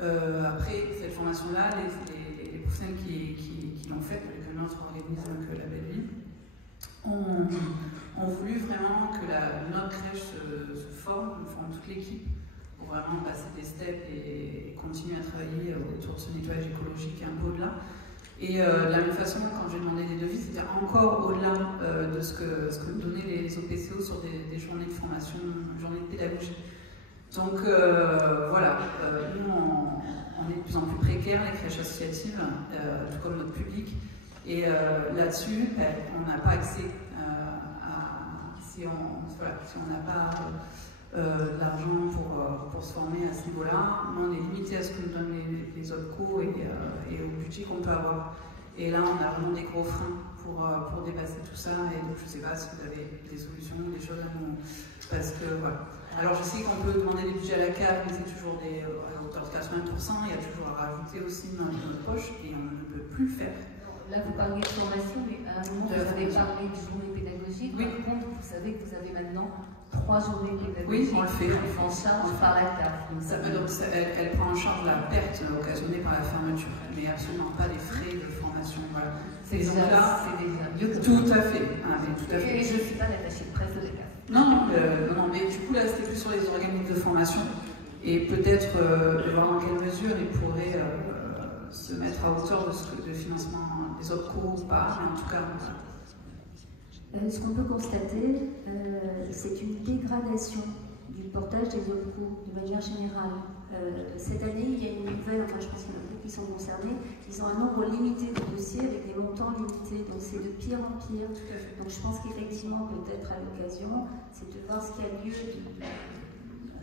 Après cette formation-là, les professionnels qui l'ont faite, avec notre organisme que la Belle Vie, ont voulu vraiment que notre crèche se forme toute l'équipe, pour vraiment passer des steps et continuer à travailler autour de ce nettoyage écologique et un peu au-delà. Et de la même façon, quand j'ai demandé des devis, c'était encore au-delà de ce que nous donnaient les OPCO sur des journées de formation, journées de pédagogie. Donc voilà, nous on est de plus en plus précaires, les crèches associatives, tout comme notre public, et là-dessus, on n'a pas accès si on n'a pas l'argent pour se former à ce niveau-là, on est limité à ce que nous donnent les OPCO et au budget qu'on peut avoir. Et là, on a vraiment des gros freins pour pour dépasser tout ça. Et donc je ne sais pas si vous avez des solutions, des choses à nous... Parce que voilà. Alors je sais qu'on peut demander des budgets à la CAF, mais c'est toujours à hauteur de 80%, il y a toujours à rajouter aussi dans notre poche et on ne peut plus le faire. Là, vous parlez de formation, mais à un moment, vous avez parlé de journée pédagogique. Oui. Par contre, vous savez que vous avez maintenant 3 journées pédagogiques. Oui, on le fait. En charge par la CAF. Elle prend en charge la perte occasionnée par la fermeture, mais absolument pas les frais de formation. Voilà. C'est déjà mieux. Tout à fait. Ah, mais tout à fait. Et je ne suis pas l'attachée de presse de la CAF. Non, mais du coup, là, c'était plus sur les organismes de formation. Et peut-être voir dans quelle mesure ils pourraient se mettre à hauteur de financement des OPCO ou pas, mais en tout cas... Ce qu'on peut constater, c'est une dégradation du portage des OPCO de manière générale. Cette année, il y a une nouvelle, enfin je pense qu'il y en a beaucoup qui sont concernés, ils ont un nombre limité de dossiers avec des montants limités, donc c'est de pire en pire. Donc je pense qu'effectivement, peut-être à l'occasion, c'est de voir ce qu'il y a lieu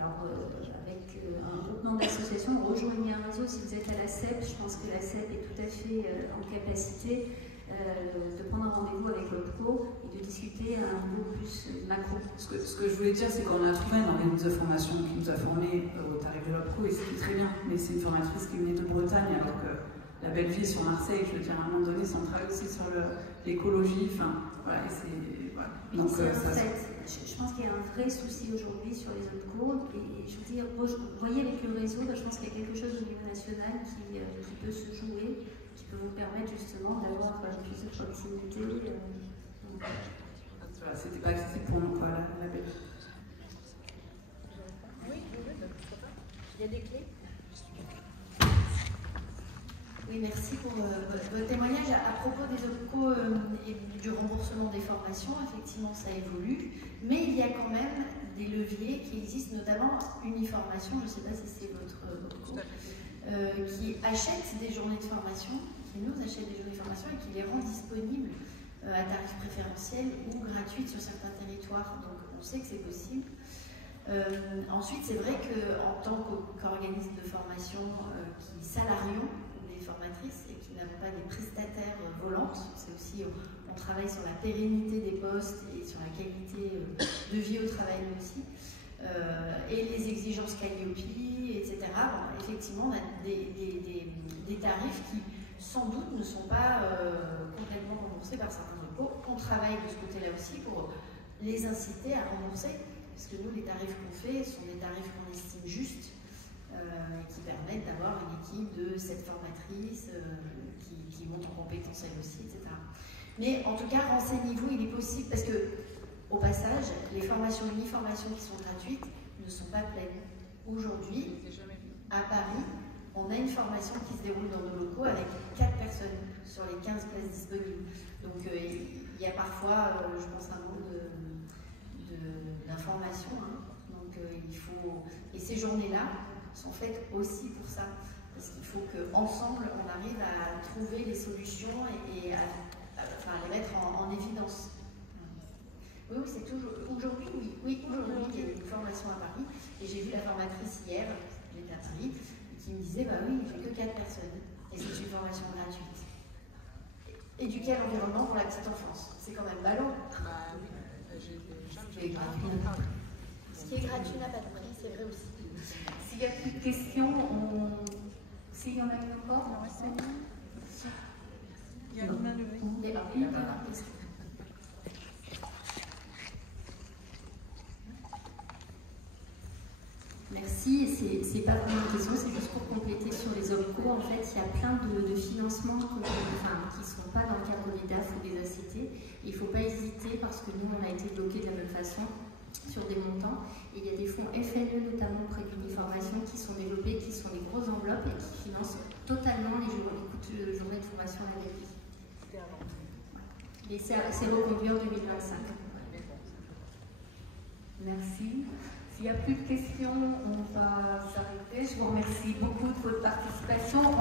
avec un groupement d'associations, rejoignez un réseau. Si vous êtes à la CEP, je pense que la CEP est tout à fait en capacité de prendre un rendez-vous avec l'OPCO et de discuter à un niveau plus macro. Ce que je voulais dire, c'est qu'on a trouvé un organisme de formation qui nous a formés au tarif de l'OPCO et c'était très bien, mais c'est une formatrice qui venait de Bretagne alors que la belle vie est sur Marseille. Je veux dire, à un moment donné, si on travaille aussi sur l'écologie, enfin, voilà, et c'est... Voilà. Donc, je pense qu'il y a un vrai souci aujourd'hui sur les OPCO et je veux dire, vous voyez avec le réseau, je pense qu'il y a quelque chose au niveau national qui peut se jouer, qui peut vous permettre justement d'avoir plus de proximité. Voilà, c'était pas accessible pour nous, quoi, la belle. Oui, il y a des clés. Oui, merci pour votre témoignage. À propos des OPCO et du remboursement des formations, effectivement, ça évolue, mais il y a quand même des leviers qui existent, notamment Uniformation, je ne sais pas si c'est votre OPCO, qui achète des journées de formation, qui nous achète des journées de formation et qui les rend disponibles à tarif préférentiel ou gratuites sur certains territoires. Donc, on sait que c'est possible. Ensuite, c'est vrai qu'en tant qu'organisme de formation qui salarions formatrices et qui n'avons pas des prestataires volantes, c'est aussi, on travaille sur la pérennité des postes et sur la qualité de vie au travail aussi, et les exigences Calliope, etc. Bon, effectivement, on a des tarifs qui, sans doute, ne sont pas complètement remboursés par certains OPCO. On travaille de ce côté-là aussi pour les inciter à rembourser, parce que nous, les tarifs qu'on fait sont des tarifs qu'on estime justes, qui permettent d'avoir une équipe de 7 formatrices qui montent en compétences elles aussi, etc. Mais en tout cas, renseignez-vous, il est possible, parce que, au passage, les formations Uniformation qui sont gratuites ne sont pas pleines. Aujourd'hui, à Paris, on a une formation qui se déroule dans nos locaux avec 4 personnes sur les 15 places disponibles. Donc, il y a parfois, je pense, un manque d'informations. Hein. Donc, il faut... Et ces journées-là sont faites aussi pour ça. Parce qu'il faut qu'ensemble, on arrive à trouver les solutions et à les mettre en évidence. Oui, c'est toujours... Aujourd'hui, oui, aujourd'hui, il y a une formation à Paris. Et j'ai vu la formatrice hier, j'étais à Paris, qui me disait, bah oui, j'ai que 4 personnes. Et c'est une formation gratuite. Éduquer à l'environnement pour la petite enfance. C'est quand même ballot. Bah oui, j'ai Ce qui est gratuit n'a pas de prix, c'est vrai aussi. S'il n'y a plus de questions, s'il y en a une encore, il y a une main levée. Merci, c'est pas vraiment une question, c'est juste pour compléter sur les OPCO. En fait, il y a plein de financements qui ne sont pas dans le cadre des DAF ou des ACT. Il ne faut pas hésiter parce que nous, on a été bloqués de la même façon sur des montants. Et il y a des fonds FNE, notamment près d'Uniformation, qui sont développés, qui sont des grosses enveloppes et qui financent totalement les journées de formation à la vie. Et c'est reconduit en 2025. Merci. S'il n'y a plus de questions, on va s'arrêter. Je vous remercie beaucoup de votre participation.